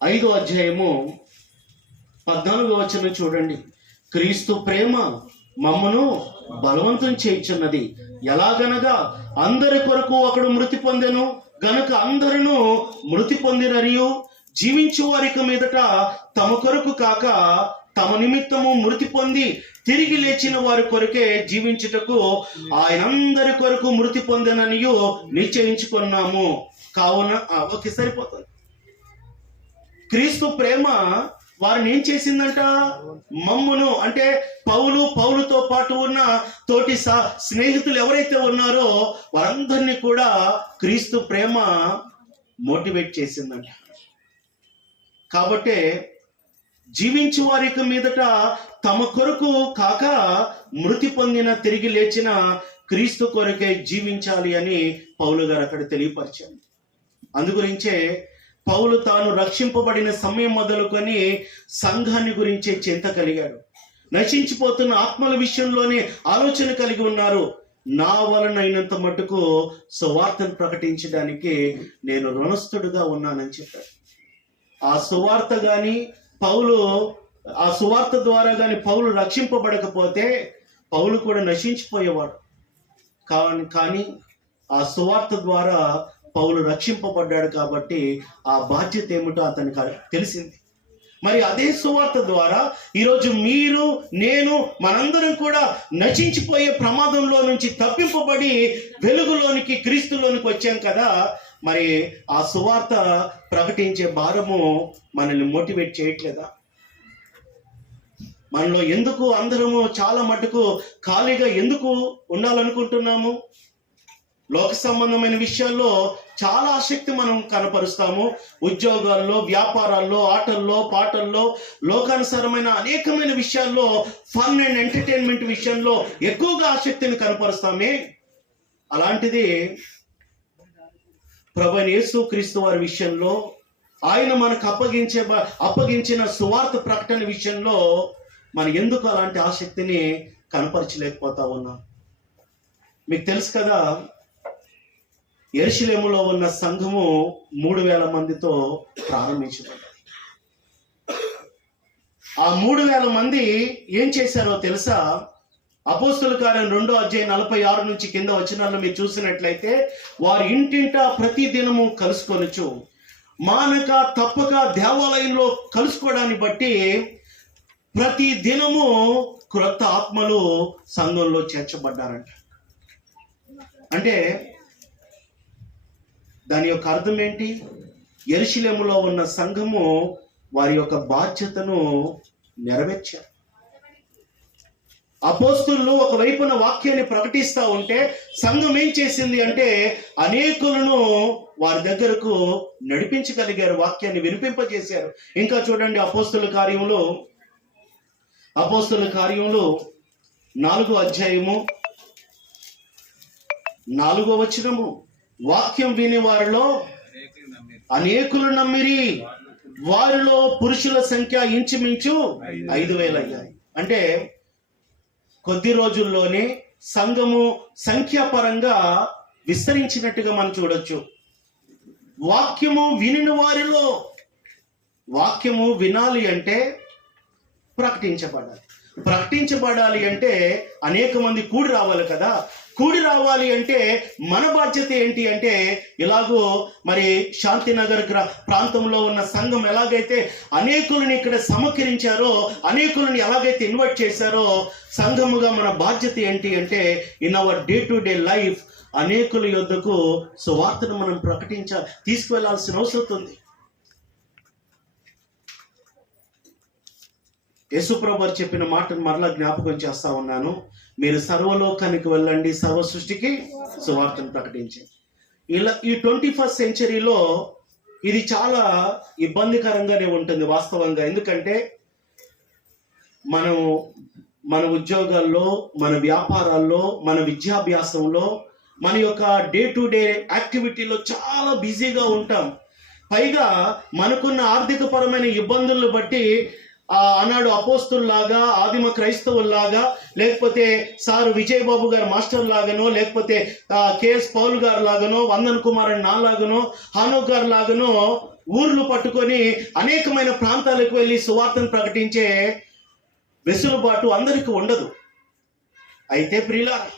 5వ అధ్యాయము 14వ వచనం చూడండి. క్రీస్తు ప్రేమ మమ్మను బలవంతం చేయుచున్నది, ఎలాగనగా అందరి కొరకు ఒకడు మృతి పొందెను గనుక అందరూ మృతి పొందిరనియు, జీవించు వారికి మీదట తమ కొరకు కాక తమ నిమిత్తము మృతి పొంది తిరిగి లేచిన వారి కొరకే జీవించుటకు ఆయన అందరి కొరకు మృతి పొందెననియు నిశ్చయించుకున్నాము. కావున ఓకే, సరిపోతుంది. క్రీస్తు ప్రేమ వారిని ఏం చేసిందంట? మమ్మును అంటే పౌలుతో పాటు ఉన్న తోటి స్నేహితులు ఎవరైతే ఉన్నారో వారందరినీ కూడా క్రీస్తు ప్రేమ మోటివేట్ చేసిందంట. కాబట్టి జీవించు వారికి మీదట తమ కొరకు కాక మృతి పొందిన తిరిగి లేచిన క్రీస్తు కొరకే జీవించాలి అని పౌలు గారు అక్కడ తెలియపరిచారు. అందుగురించే పౌలు తాను రక్షింపబడిన సమయం మొదలుకొని సంఘాన్ని గురించే చింత కలిగాడు. నశించిపోతున్న ఆత్మల విషయంలోనే ఆలోచన కలిగి ఉన్నారు. నా వలనైనంత మటుకు సువార్తను ప్రకటించడానికి నేను రుణస్థుడుగా ఉన్నానని చెప్పాడు. ఆ సువార్త కానీ ఆ సువార్త ద్వారా కానీ పౌలు రక్షింపబడకపోతే పౌలు కూడా నశించిపోయేవాడు. కానీ ఆ సువార్త ద్వారా పౌలు రక్షింపబడ్డాడు కాబట్టి ఆ బాధ్యత ఏమిటో అతనికి తెలిసింది. మరి అదే సువార్త ద్వారా ఈరోజు మీరు, నేను, మనందరం కూడా నశించిపోయే ప్రమాదంలో నుంచి తప్పింపబడి వెలుగులోనికి, క్రీస్తులోనికి వచ్చాం కదా. మరి ఆ సువార్త ప్రకటించే భారము మనల్ని మోటివేట్ చేయట్లేదా? మనలో ఎందుకు అందరము చాలా మటుకు ఖాళీగా ఎందుకు ఉండాలనుకుంటున్నాము? లోక సంబంధమైన విషయాల్లో చాలా ఆసక్తి మనం కనపరుస్తాము. ఉద్యోగాల్లో, వ్యాపారాల్లో, ఆటల్లో, పాటల్లో, లోకానుసారమైన అనేకమైన విషయాల్లో, ఫన్ అండ్ ఎంటర్టైన్మెంట్ విషయంలో ఎక్కువగా ఆసక్తిని కనపరుస్తామే. అలాంటిది ప్రభువైన యేసు క్రీస్తు వారి విషయంలో, ఆయన మనకు అప్పగించిన సువార్త ప్రకటన విషయంలో మనం ఎందుకు అలాంటి ఆసక్తిని కనపరచలేకపోతా ఉన్నాం? మీకు తెలుసు కదా, యెరూషలేములో ఉన్న సంఘము 3,000 మందితో ప్రారంభించబడింది. ఆ 3,000 మంది ఏం చేశారో తెలుసా? అపోస్తుల కార్యం 2వ అధ్యాయం 46 నుంచి కింద వచనాల్లో మీరు చూసినట్లయితే, వారు ఇంటింటా ప్రతి దినము కలుసుకొనుచు మానక తప్పక దేవాలయంలో కలుసుకోవడాన్ని బట్టి ప్రతి దినము క్రొత్త ఆత్మలు సంఘంలో చేర్చబడ్డారంట. అంటే దాని యొక్క అర్థం ఏంటి? యెరూషలేములో ఉన్న సంఘము వారి యొక్క బాధ్యతను నెరవేర్చారు. అపోస్తులు ఒకవైపున వాక్యాన్ని ప్రకటిస్తూ ఉంటే సంఘం ఏం చేసింది అంటే అనేకులను వారి దగ్గరకు నడిపించగలిగారు, వాక్యాన్ని వినిపింపజేశారు. ఇంకా చూడండి, అపోస్తుల కార్యములో 4వ అధ్యాయము 4వ వచనము, వాక్యం విని వారిలో అనేకులు నమ్మిరి, వారిలో పురుషుల సంఖ్య ఇంచుమించు 5,000 అయ్యాయి. అంటే కొద్ది రోజుల్లోనే సంఘము సంఖ్యాపరంగా విస్తరించినట్టుగా మనం చూడొచ్చు. వాక్యము వినిన వారిలో, వాక్యము వినాలి అంటే ప్రకటించబడాలి అంటే అనేక మంది కూడి రావాలి కదా. కూడి రావాలి అంటే మన బాధ్యత ఏంటి అంటే, ఇలాగో మరి శాంతినగర్ ప్రాంతంలో ఉన్న సంఘం ఎలాగైతే అనేకులను ఇక్కడ సమకరించారో, అనేకులను ఎలాగైతే ఇన్వైట్ చేశారో, సంఘముగా మన బాధ్యత ఏంటి అంటే in our day to day life అనేకుల యొద్దకు సువార్తను మనం తీసుకువెళ్లాల్సిన అవసరం ఉంది. యేసుప్రభు చెప్పిన మాటను మరలా జ్ఞాపకం చేస్తా ఉన్నాను. మీరు సర్వలోకానికి వెళ్ళండి, సర్వ సృష్టికి సువార్తను ప్రకటించండి. ఇలా ఈ 21st సెంచరీలో ఇది చాలా ఇబ్బందికరంగానే ఉంటుంది వాస్తవంగా. ఎందుకంటే మన ఉద్యోగాల్లో, మన వ్యాపారాల్లో, మన విద్యాభ్యాసంలో, మన యొక్క డే టు డే యాక్టివిటీలో చాలా బిజీగా ఉంటాం. పైగా మనకున్న ఆర్థిక పరమైన ఇబ్బందులను బట్టి ఆనాడు అపోస్తుల్లాగా, ఆదిమ క్రైస్తవుల్లాగా, లేకపోతే సారు విజయబాబు గారు మాస్టర్ లాగానో, లేకపోతే కేఎస్ పౌల్ గారు లాగానో, వందన్ కుమార్ అని నాలాగానో, హానోక్ గారు లాగానో ఊర్లు పట్టుకొని అనేకమైన ప్రాంతాలకు వెళ్ళి సువార్తను ప్రకటించే వెసులుబాటు అందరికీ ఉండదు. అయితే ప్రియులారా,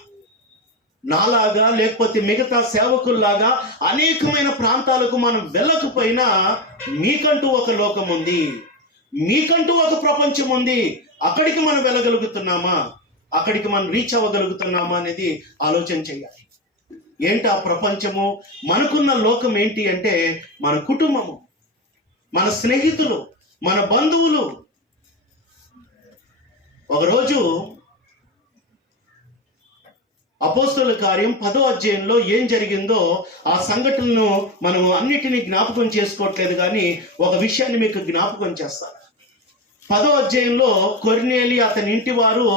నాలాగా లేకపోతే మిగతా సేవకుల్లాగా అనేకమైన ప్రాంతాలకు మనం వెళ్ళకపోయినా మీకంటూ ఒక లోకం ఉంది, మీకంటూ ఒక ప్రపంచం ఉంది. అక్కడికి మనం వెళ్ళగలుగుతున్నామా? అక్కడికి మనం రీచ్ అవ్వగలుగుతున్నామా అనేది ఆలోచన చేయాలి. ఏంటి ఆ ప్రపంచము? మనకున్న లోకం ఏంటి అంటే మన కుటుంబము, మన స్నేహితులు, మన బంధువులు. ఒకరోజు అపోస్తుల కార్యం 10వ అధ్యాయంలో ఏం జరిగిందో ఆ సంఘటనను మనం అన్నిటినీ జ్ఞాపకం చేసుకోవట్లేదు, కానీ ఒక విషయాన్ని మీకు జ్ఞాపకం చేస్తాను. 10వ అధ్యాయంలో కొర్నేలి అతని ఇంటి వారు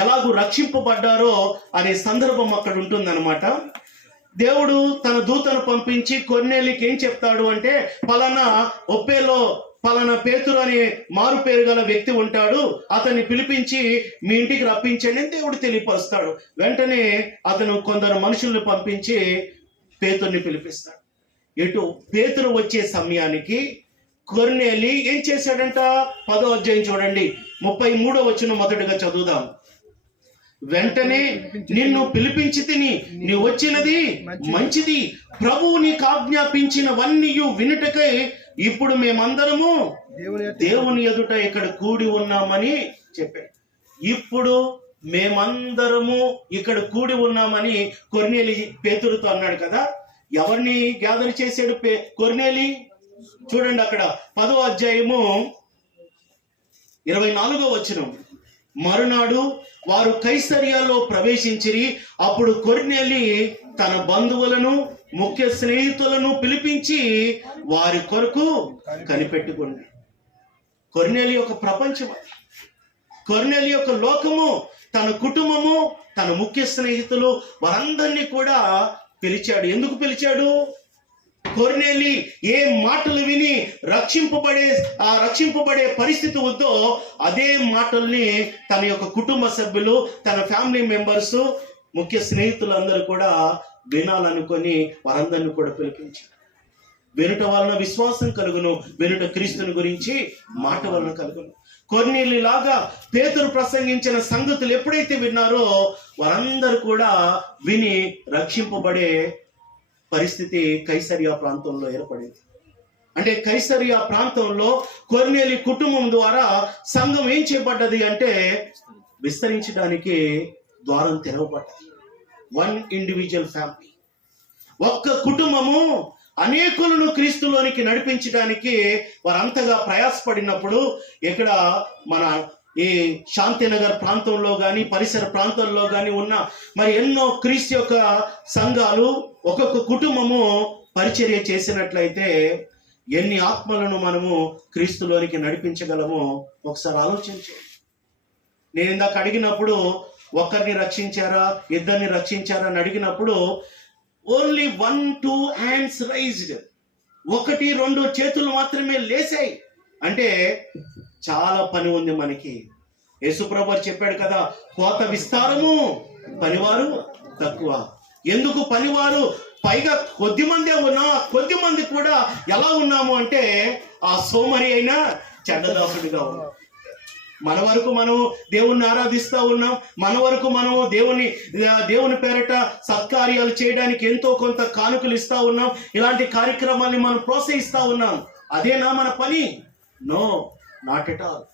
ఎలాగూ రక్షింపబడ్డారో అనే సందర్భం అక్కడ ఉంటుందన్నమాట. దేవుడు తన దూతను పంపించి కొర్నేలికి ఏం చెప్తాడు అంటే, పలానా ఒప్పేలో పలానా పేతురు అనే మారు పేరు గల వ్యక్తి ఉంటాడు, అతన్ని పిలిపించి మీ ఇంటికి రప్పించండి అని దేవుడు తెలియపరుస్తాడు. వెంటనే అతను కొందరు మనుషుల్ని పంపించి పేతుర్ని పిలిపిస్తాడు. ఎటు పేతురు వచ్చే సమయానికి కొర్నేలి ఏం చేశాడంట? 10వ అధ్యాయం చూడండి, 33వ వచనం మొదటగా చదువుదాం. వెంటనే నిన్ను పిలిపించి తిని నీ వచ్చినది మంచిది, ప్రభువు నీకు ఆజ్ఞాపించినవన్నీ వినుటకై ఇప్పుడు మేమందరము దేవుని ఎదుట ఇక్కడ కూడి ఉన్నామని చెప్పాడు. ఇప్పుడు మేమందరము ఇక్కడ కూడి ఉన్నామని కొర్నేలి పేతురుతో అన్నాడు కదా. ఎవరిని గ్యాదర్ చేశాడు కొర్నేలి? చూడండి అక్కడ 10వ అధ్యాయము 24వ వచనం. మరునాడు వారు కైసరియాలో ప్రవేశించిరి. అప్పుడు కొర్నేలి తన బంధువులను, ముఖ్య స్నేహితులను పిలిపించి వారి కొరకు కనిపెట్టుకున్నాడు. కొర్నేలి యొక్క ప్రపంచం, కొర్నేలి యొక్క లోకము, తన కుటుంబము, తన ముఖ్య స్నేహితులు వారందరినీ కూడా పిలిచాడు. ఎందుకు పిలిచాడు? కొర్నేలి ఏ మాటలు విని రక్షింపబడే పరిస్థితి ఉందో అదే మాటల్ని తన యొక్క కుటుంబ సభ్యులు, తన ఫ్యామిలీ మెంబర్స్, ముఖ్య స్నేహితులందరూ కూడా వినాలనుకొని వారందరిని కూడా పిలిపించాడు. వినుట వలన విశ్వాసం కలుగును, వినుట క్రీస్తుని గురించి మాట వలన కలుగును. కొర్నేలిలాగా పేతురు ప్రసంగించిన సంగతులు ఎప్పుడైతే విన్నారో వారందరూ కూడా విని రక్షింపబడే పరిస్థితి కైసరియా ప్రాంతంలో ఏర్పడింది. అంటే కైసరియా ప్రాంతంలో కొర్నేలి కుటుంబం ద్వారా సంఘం ఏం చేయబడ్డది అంటే విస్తరించడానికి ద్వారం తెరవబడ్డది. వన్ ఇండివిజువల్ ఫ్యామిలీ, ఒక్క కుటుంబము అనేకులను క్రీస్తులోనికి నడిపించడానికి వారంతగా ప్రయాసపడినప్పుడు ఇక్కడ మన ఈ శాంతినగర్ ప్రాంతంలో కానీ పరిసర ప్రాంతాల్లో కానీ ఉన్న మరి ఎన్నో క్రీస్తు యొక్క సంఘాలు ఒక్కొక్క కుటుంబము పరిచర్య చేసినట్లయితే ఎన్ని ఆత్మలను మనము క్రీస్తులోనికి నడిపించగలమో ఒకసారి ఆలోచించండి. నేను ఇందాక అడిగినప్పుడు ఒక్కరిని రక్షించారా, ఇద్దరిని రక్షించారా అని అడిగినప్పుడు ఓన్లీ 1-2 హ్యాండ్స్ రైజ్డ్, 1-2 చేతులు మాత్రమే లేసాయి. అంటే చాలా పని ఉంది మనకి. యేసుప్రభు చెప్పాడు కదా, కోత విస్తారము, పనివారు తక్కువ. ఎందుకు పనివారు పైగా కొద్ది మందే ఉన్నాం, కొద్ది మంది కూడా ఎలా ఉన్నాము అంటే ఆ సోమరి అయినా చెడ్డదాసుడిగా ఉన్నాం. మన వరకు మనం దేవుణ్ణి ఆరాధిస్తూ ఉన్నాం, మన వరకు మనం దేవుని పేరట సత్కార్యాలు చేయడానికి ఎంతో కొంత కానుకలు ఇస్తా ఉన్నాం, ఇలాంటి కార్యక్రమాల్ని మనం ప్రోత్సహిస్తా ఉన్నాం. అదేనా మన పని? No, not at all.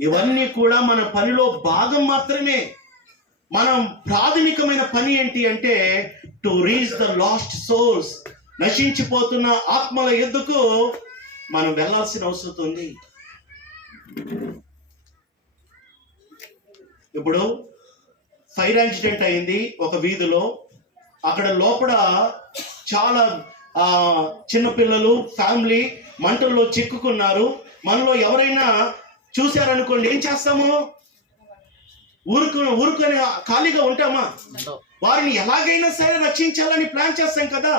ఇవన్నీ కూడా మన పనిలో భాగం మాత్రమే. మనం ప్రాథమికమైన పని ఏంటి అంటే to reach the last souls, నశించిపోతున్న ఆత్మల ఎద్దుకు మనం వెళ్ళాల్సిన అవసరం ఉంది. ఇప్పుడు ఫైర్ యాక్సిడెంట్ అయింది ఒక వీధిలో, అక్కడ లోపల చాలా చిన్నపిల్లలు ఫ్యామిలీ మంటల్లో చిక్కుకున్నారు. మనలో ఎవరైనా చూశారనుకోండి, ఏం చేస్తాము? ఊరుకొని ఖాళీగా ఉంటామా? వారిని ఎలాగైనా సరే రక్షించాలని ప్లాన్ చేస్తాం కదా.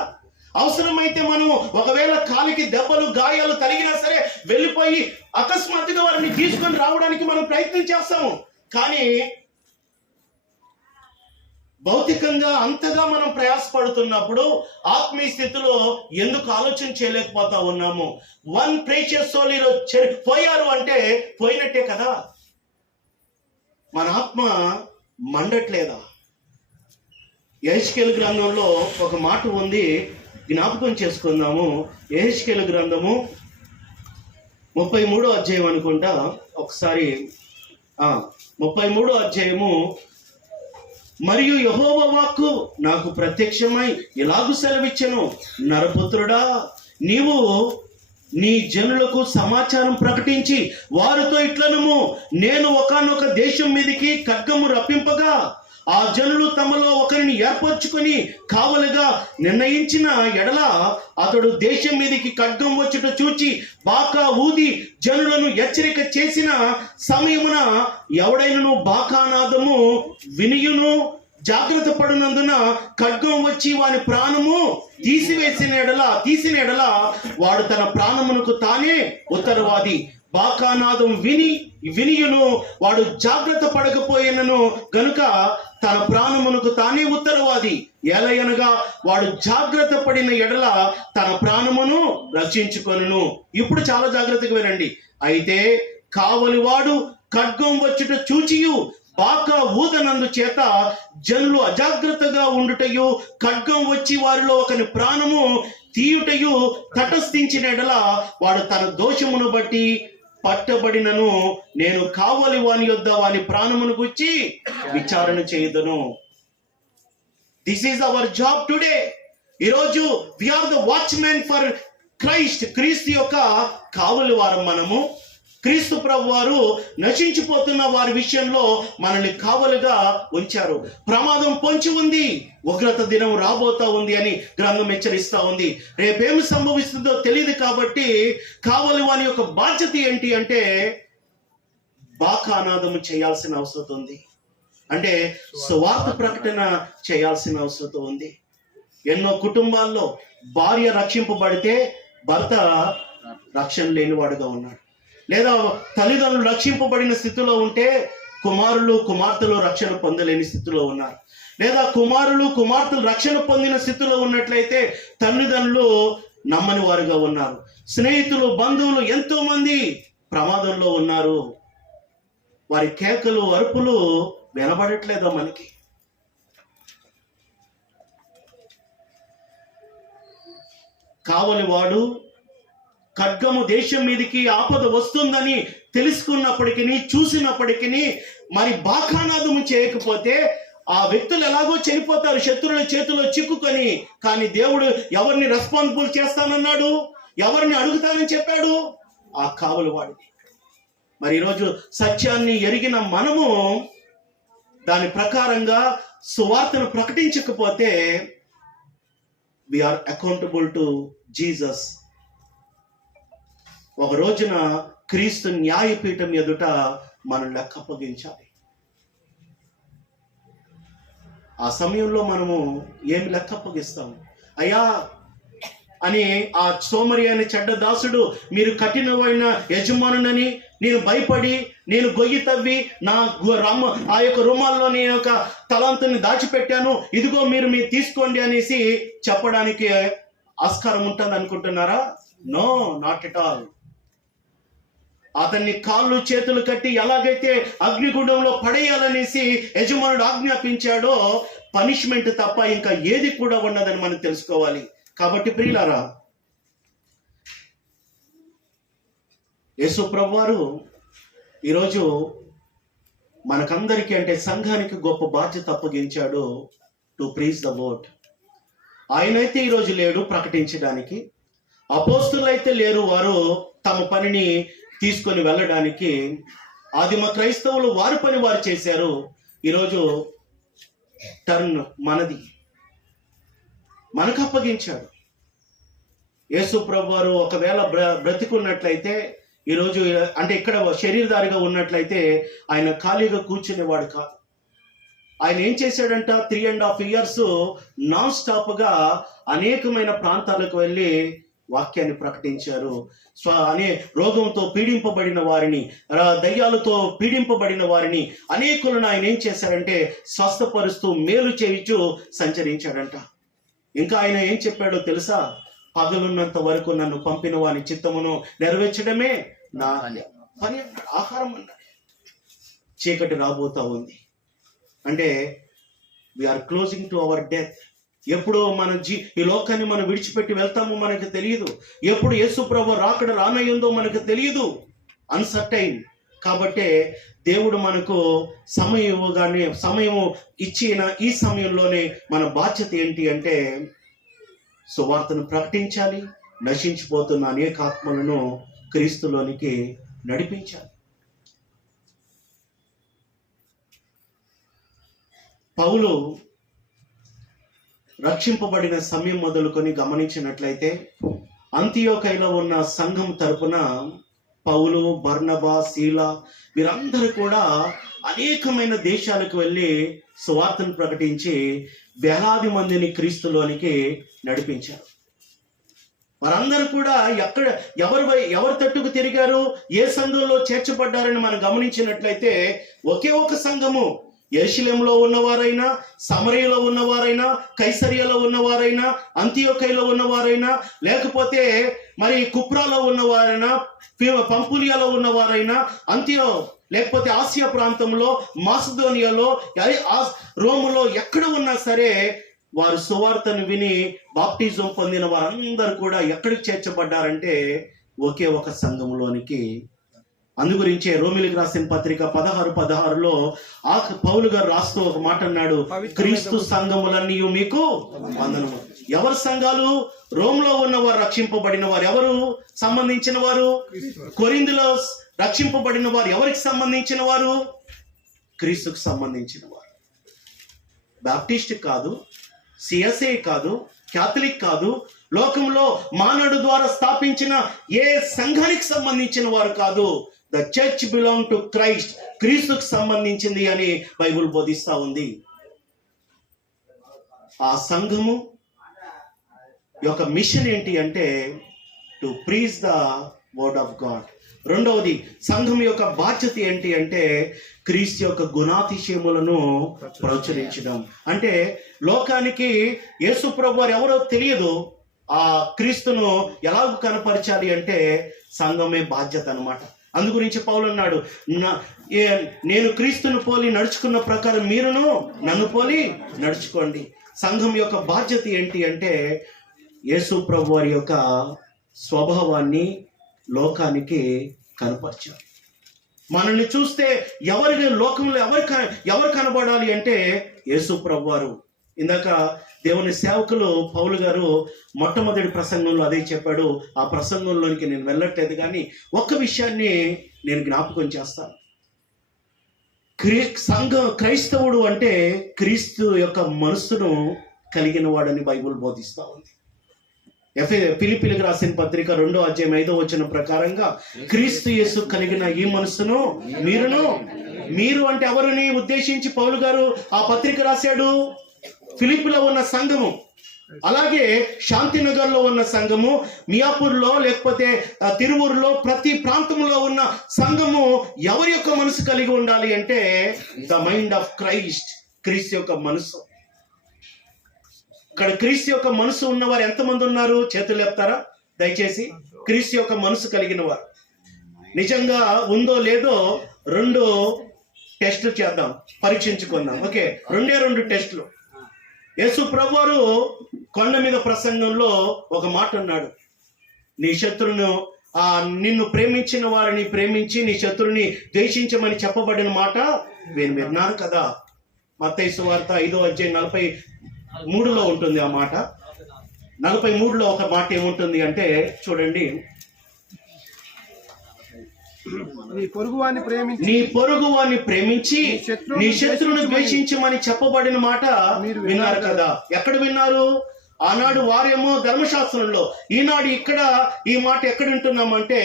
అవసరమైతే మనం ఒకవేళ కాలికి దెబ్బలు గాయాలు తగిలినా సరే వెళ్ళిపోయి అకస్మాత్తుగా వారిని తీసుకొని రావడానికి మనం ప్రయత్నం చేస్తాము. కానీ భౌతికంగా అంతగా మనం ప్రయాసపడుతున్నప్పుడు ఆత్మీయ స్థితిలో ఎందుకు ఆలోచన చేయలేకపోతా ఉన్నాము? 1 ప్రేషియస్ సోల్ పోయారు అంటే పోయినట్టే కదా. మన ఆత్మ మండట్లేదా? యెహెజ్కేలు గ్రంథంలో ఒక మాట ఉంది, జ్ఞాపకం చేసుకుందాము. యెహెజ్కేలు గ్రంథము 33వ అధ్యాయం అనుకుంటా, ఒకసారి 33వ అధ్యాయము. మరియు యెహోవా వాక్కు నాకు ప్రత్యక్షమై ఇలాగు సెలవిచ్చెను, నరపుత్రుడా, నీవు నీ జనులకు సమాచారం ప్రకటించి వారితో ఇట్లనము, నేను ఒకానొక దేశం మీదకి ఖడ్గము రప్పింపగా ఆ జనులు తమలో ఒకరిని ఏర్పరచుకొని కావలిగా నిర్ణయించిన ఎడల అతడు దేశం మీదకి ఖడ్గం వచ్చుట చూచి బాకా ఊది జనులను హెచ్చరిక చేసిన సమయమున ఎవడైనను బాకానాదము వినియును జాగ్రత్త పడినందున ఖడ్గం వచ్చి వాని ప్రాణము తీసిన ఎడల వాడు తన ప్రాణమునకు తానే ఉత్తరవాది. బాకానాదం వినియును వాడు జాగ్రత్త పడకపోయినను గనుక తన ప్రాణమునకు తానే ఉత్తరవాది. ఎలయనగా వాడు జాగ్రత్త పడిన ఎడల తన ప్రాణమును రక్షించుకొనును. ఇప్పుడు చాలా జాగ్రత్తగా వినండి. అయితే కావలివాడు ఖడ్గం వచ్చుట చూచియు బాకా ఊదనందు చేత జనులు అజాగ్రత్తగా ఉండుటయు ఖడ్గం వచ్చి వారిలో ఒకని ప్రాణము తీయుటయు తటస్థించిన ఎడల వాడు తన దోషమును బట్టి పట్టబడినను నేను కావలి వాని యొద్ద వాని ప్రాణమును గుచ్చి విచారణ చేయుదును. This is our job today. ఈరోజు we are the watchmen for Christ. క్రీస్తు యొక్క కావలి వారం మనము. క్రీస్తు ప్రభు వారు నశించిపోతున్న వారి విషయంలో మనల్ని కావలిగా ఉంచారు. ప్రమాదం పొంచి ఉంది, ఉగ్రత దినం రాబోతా ఉంది అని గ్రంథం హెచ్చరిస్తా ఉంది. రేపేమి సంభవిస్తుందో తెలియదు కాబట్టి కావలి వాని యొక్క బాధ్యత ఏంటి అంటే బాకానాదము చేయాల్సిన అవసరం ఉంది. అంటే సువార్త ప్రకటన చేయాల్సిన అవసరం ఉంది. ఎన్నో కుటుంబాల్లో భార్య రక్షింపబడితే భర్త రక్షణ లేనివాడుగా ఉన్నాడు, లేదా తల్లిదండ్రులు రక్షింపబడిన స్థితిలో ఉంటే కుమారులు కుమార్తెలు రక్షణ పొందలేని స్థితిలో ఉన్నారు. లేదా కుమారులు కుమార్తెలు రక్షణ పొందిన స్థితిలో ఉన్నట్లయితే తల్లిదండ్రులు నమ్మని వారుగా ఉన్నారు. స్నేహితులు బంధువులు ఎంతో మంది ప్రమాదంలో ఉన్నారు. వారి కేకలు అరుపులు వినబడట్లేదా మనకి? కావలి వాడు ఖడ్గము దేశం మీదకి ఆపద వస్తుందని తెలుసుకున్నప్పటికీ చూసినప్పటికీ మరి బాకానాదము చేయకపోతే ఆ వ్యక్తులు ఎలాగో చనిపోతారు శత్రువుల చేతిలో చిక్కుకొని. కానీ దేవుడు ఎవరిని రెస్పాన్సిబుల్ చేస్తానన్నాడు, ఎవరిని అడుగుతానని చెప్పాడు? ఆ కావలి వాడిని. మరి ఈరోజు సత్యాన్ని ఎరిగిన మనము దాని ప్రకారంగా సువార్తను ప్రకటించకపోతే we are accountable to Jesus. ఒక రోజున క్రీస్తు న్యాయపీఠం ఎదుట మనం లెక్క అప్పగించాలి. ఆ సమయంలో మనము ఏమి లెక్క అప్పగిస్తాము? అయ్యా అని ఆ సోమరి అనే చెడ్డ దాసుడు, మీరు కఠినమైన యజమానునని నేను భయపడి నేను గొయ్యి తవ్వి నా ఆ యొక్క రుమాల్లో నేను ఒక తలాంతుని దాచిపెట్టాను, ఇదిగో మీరు తీసుకోండి అనేసి చెప్పడానికి ఆస్కారం ఉంటుంది అనుకుంటున్నారా? No, not at all. అతన్ని కాళ్ళు చేతులు కట్టి ఎలాగైతే అగ్నిగుండంలో పడేయాలనేసి యజమానుడు ఆజ్ఞాపించాడో పనిష్మెంట్ తప్ప ఇంకా ఏది కూడా ఉండదని మనం తెలుసుకోవాలి. కాబట్టి ప్రియులారా, యేసు ప్రభువారు ఈరోజు మనకందరికీ అంటే సంఘానికి గొప్ప బాధ్యత అప్పగించాడు, టు ప్రీచ్ ద వర్డ్. ఆయనైతే ఈరోజు లేడు ప్రకటించడానికి, అపోస్తులు అయితే లేరు వారు తమ పనిని తీసుకొని వెళ్ళడానికి. ఆదిమ క్రైస్తవులు వారి పని వారు చేశారు. ఈరోజు టర్న్ మనది, మనకు అప్పగించాడు. యేసు ప్రభువారు ఒకవేళ బ్రతికున్నట్లయితే ఈరోజు అంటే ఇక్కడ శరీరధారిగా ఉన్నట్లయితే ఆయన ఖాళీగా కూర్చునేవాడు కాదు. ఆయన ఏం చేశాడంట? 3.5 years నాన్ స్టాప్గా అనేకమైన ప్రాంతాలకు వెళ్ళి వాక్యాన్ని ప్రకటించారు. అనే రోగంతో పీడింపబడిన వారిని, దయ్యాలతో పీడింపబడిన వారిని అనేకులను ఆయన ఏం చేశారంటే స్వస్థపరుస్తూ మేలు చేయించు సంచరించాడంట. ఇంకా ఆయన ఏం చెప్పాడో తెలుసా? పగలున్నంత వరకు నన్ను పంపిన వాని చిత్తమును నెరవేర్చడమే నా పని అన్నాడు. ఆహారం అన్నాడు. చీకటి రాబోతా ఉంది అంటే we're closing to our death. ఎప్పుడు మన ఈ లోకాన్ని మనం విడిచిపెట్టి వెళ్తామో మనకు తెలియదు. ఎప్పుడు యేసు ప్రభు రాకడ రానయ్యిందో మనకు తెలియదు, అన్సర్టైన్. కాబట్టే దేవుడు మనకు సమయం ఇచ్చిన ఈ సమయంలోనే మన బాధ్యత ఏంటి అంటే సువార్తను ప్రకటించాలి, నశించిపోతున్న అనేక ఆత్మలను క్రీస్తులోనికి నడిపించాలి. పౌలు రక్షింపబడిన సమయం మొదలుకొని గమనించినట్లయితే అంతియోకయలో ఉన్న సంఘం తరపున పౌలు, బర్నబా, శీలా వీరందరూ కూడా అనేకమైన దేశాలకు వెళ్ళి సువార్తను ప్రకటించి వేలాది మందిని క్రీస్తులోనికి నడిపించారు. వారందరూ కూడా ఎవరి తట్టుకు తిరిగారు, ఏ సంఘంలో చేర్చబడ్డారని మనం గమనించినట్లయితే ఒకే ఒక సంఘము. యెరూషలేములో ఉన్నవారైనా, సమరయలో ఉన్నవారైనా, కైసరియలో ఉన్నవారైనా, అంతియోకయలో ఉన్నవారైనా, లేకపోతే మరి కుప్రాలో ఉన్నవారైనా, పంపులియాలో ఉన్నవారైనా, లేకపోతే ఆసియా ప్రాంతంలో, మాసిదోనియాలో, రోములో ఎక్కడ ఉన్నా సరే వారు సువార్తను విని బాప్టిజం పొందిన వారందరూ కూడా ఎక్కడికి చేర్చబడ్డారంటే ఒకే ఒక సంఘంలోనికి. అందుగురించే రోమిలికి రాసిన పత్రిక 16:16లో పౌలు గారు రాస్తూ ఒక మాట అన్నాడు, క్రీస్తు సంఘములన్నీ మీకు వందనము. ఎవరి సంఘాలు? రోమ్లో ఉన్నవారు రక్షింపబడిన వారు. ఎవరు సంబంధించిన వారు? కొరింథీలో రక్షింపబడిన వారు. ఎవరికి సంబంధించిన వారు? క్రీస్తుకు సంబంధించిన వారు. బాప్టిస్ట్ కాదు, సిఎస్ఐ కాదు, క్యాథలిక్ కాదు, లోకంలో మానవుడు ద్వారా స్థాపించిన ఏ సంఘానికి సంబంధించిన వారు కాదు. The church belong to Christ. క్రీస్తుకు సంబంధించింది అని బైబుల్ బోధిస్తా ఉంది. ఆ సంఘము యొక్క మిషన్ ఏంటి అంటే to preach the word of God. రెండవది సంఘం యొక్క బాధ్యత ఏంటి అంటే క్రీస్తు యొక్క గుణాతిశయములను ప్రచురించడం. అంటే లోకానికి యేసు ప్రభువు వారు ఎవరో తెలియదు, ఆ క్రీస్తును ఎలాగ కనపరచాలి అంటే సంఘమే బాధ్యత అన్నమాట. అందు గురించి పౌలు అన్నాడు, నేను క్రీస్తును పోలి నడుచుకున్న ప్రకారం మీరును నన్ను పోలి నడుచుకోండి. సంఘం యొక్క బాధ్యత ఏంటి అంటే యేసు ప్రభు వారి యొక్క స్వభావాన్ని లోకానికి కనపరచాలి. మనల్ని చూస్తే లోకంలో ఎవరు కనబడాలి అంటే యేసు ప్రభు వారు. ఇందాక దేవుని సేవకులు పౌలు గారు మొట్టమొదటి ప్రసంగంలో అదే చెప్పాడు. ఆ ప్రసంగంలోనికి నేను వెళ్ళట్లేదు, కానీ ఒక్క విషయాన్ని నేను జ్ఞాపకం చేస్తాను. క్రైస్తవుడు అంటే క్రీస్తు యొక్క మనస్సును కలిగిన వాడని బైబుల్ బోధిస్తూ ఉంది. ఫిలిప్పీలకు రాసిన పత్రిక 2:5 ప్రకారంగా క్రీస్తు యేసు కలిగిన ఈ మనస్సును మీరు అంటే ఎవరిని ఉద్దేశించి పౌలు గారు ఆ పత్రిక రాశాడు? ఫిలిప్పీలో ఉన్న సంఘము, అలాగే శాంతినగర్లో ఉన్న సంఘము, మియాపూర్లో లేకపోతే తిరువూరులో, ప్రతి ప్రాంతంలో ఉన్న సంఘము ఎవరి యొక్క మనసు కలిగి ఉండాలి అంటే ద మైండ్ ఆఫ్ క్రైస్ట్, క్రీస్తు యొక్క మనసు. ఇక్కడ క్రీస్తు యొక్క మనసు ఉన్నవారు ఎంతమంది ఉన్నారు? చేతులు లేపుతారా దయచేసి. క్రీస్తు యొక్క మనసు కలిగిన వారు నిజంగా ఉందో లేదో 2 టెస్టులు చేద్దాం, పరీక్షించుకుందాం. ఓకే, 2 టెస్టులు. యేసు ప్రభువారు కొండ మీద ప్రసంగంలో ఒక మాట అన్నాడు, నీ శత్రువును నిన్ను ప్రేమించిన వారిని ప్రేమించి నీ శత్రువుని ద్వేషించమని చెప్పబడిన మాట మీరు విన్నారు కదా. మత్తయి సువార్త 5:43 ఉంటుంది ఆ మాట. 43లో ఒక మాట ఏముంటుంది అంటే చూడండి, నీ పొరుగువాన్ని ప్రేమించి నీ శత్రువును ద్వేషించమని చెప్పబడిన మాట విన్నారు కదా. ఎక్కడ విన్నారు? ఆనాడు వారేమో ధర్మశాస్త్రంలో, ఈనాడు ఇక్కడ ఈ మాట ఎక్కడ వింటున్నామంటే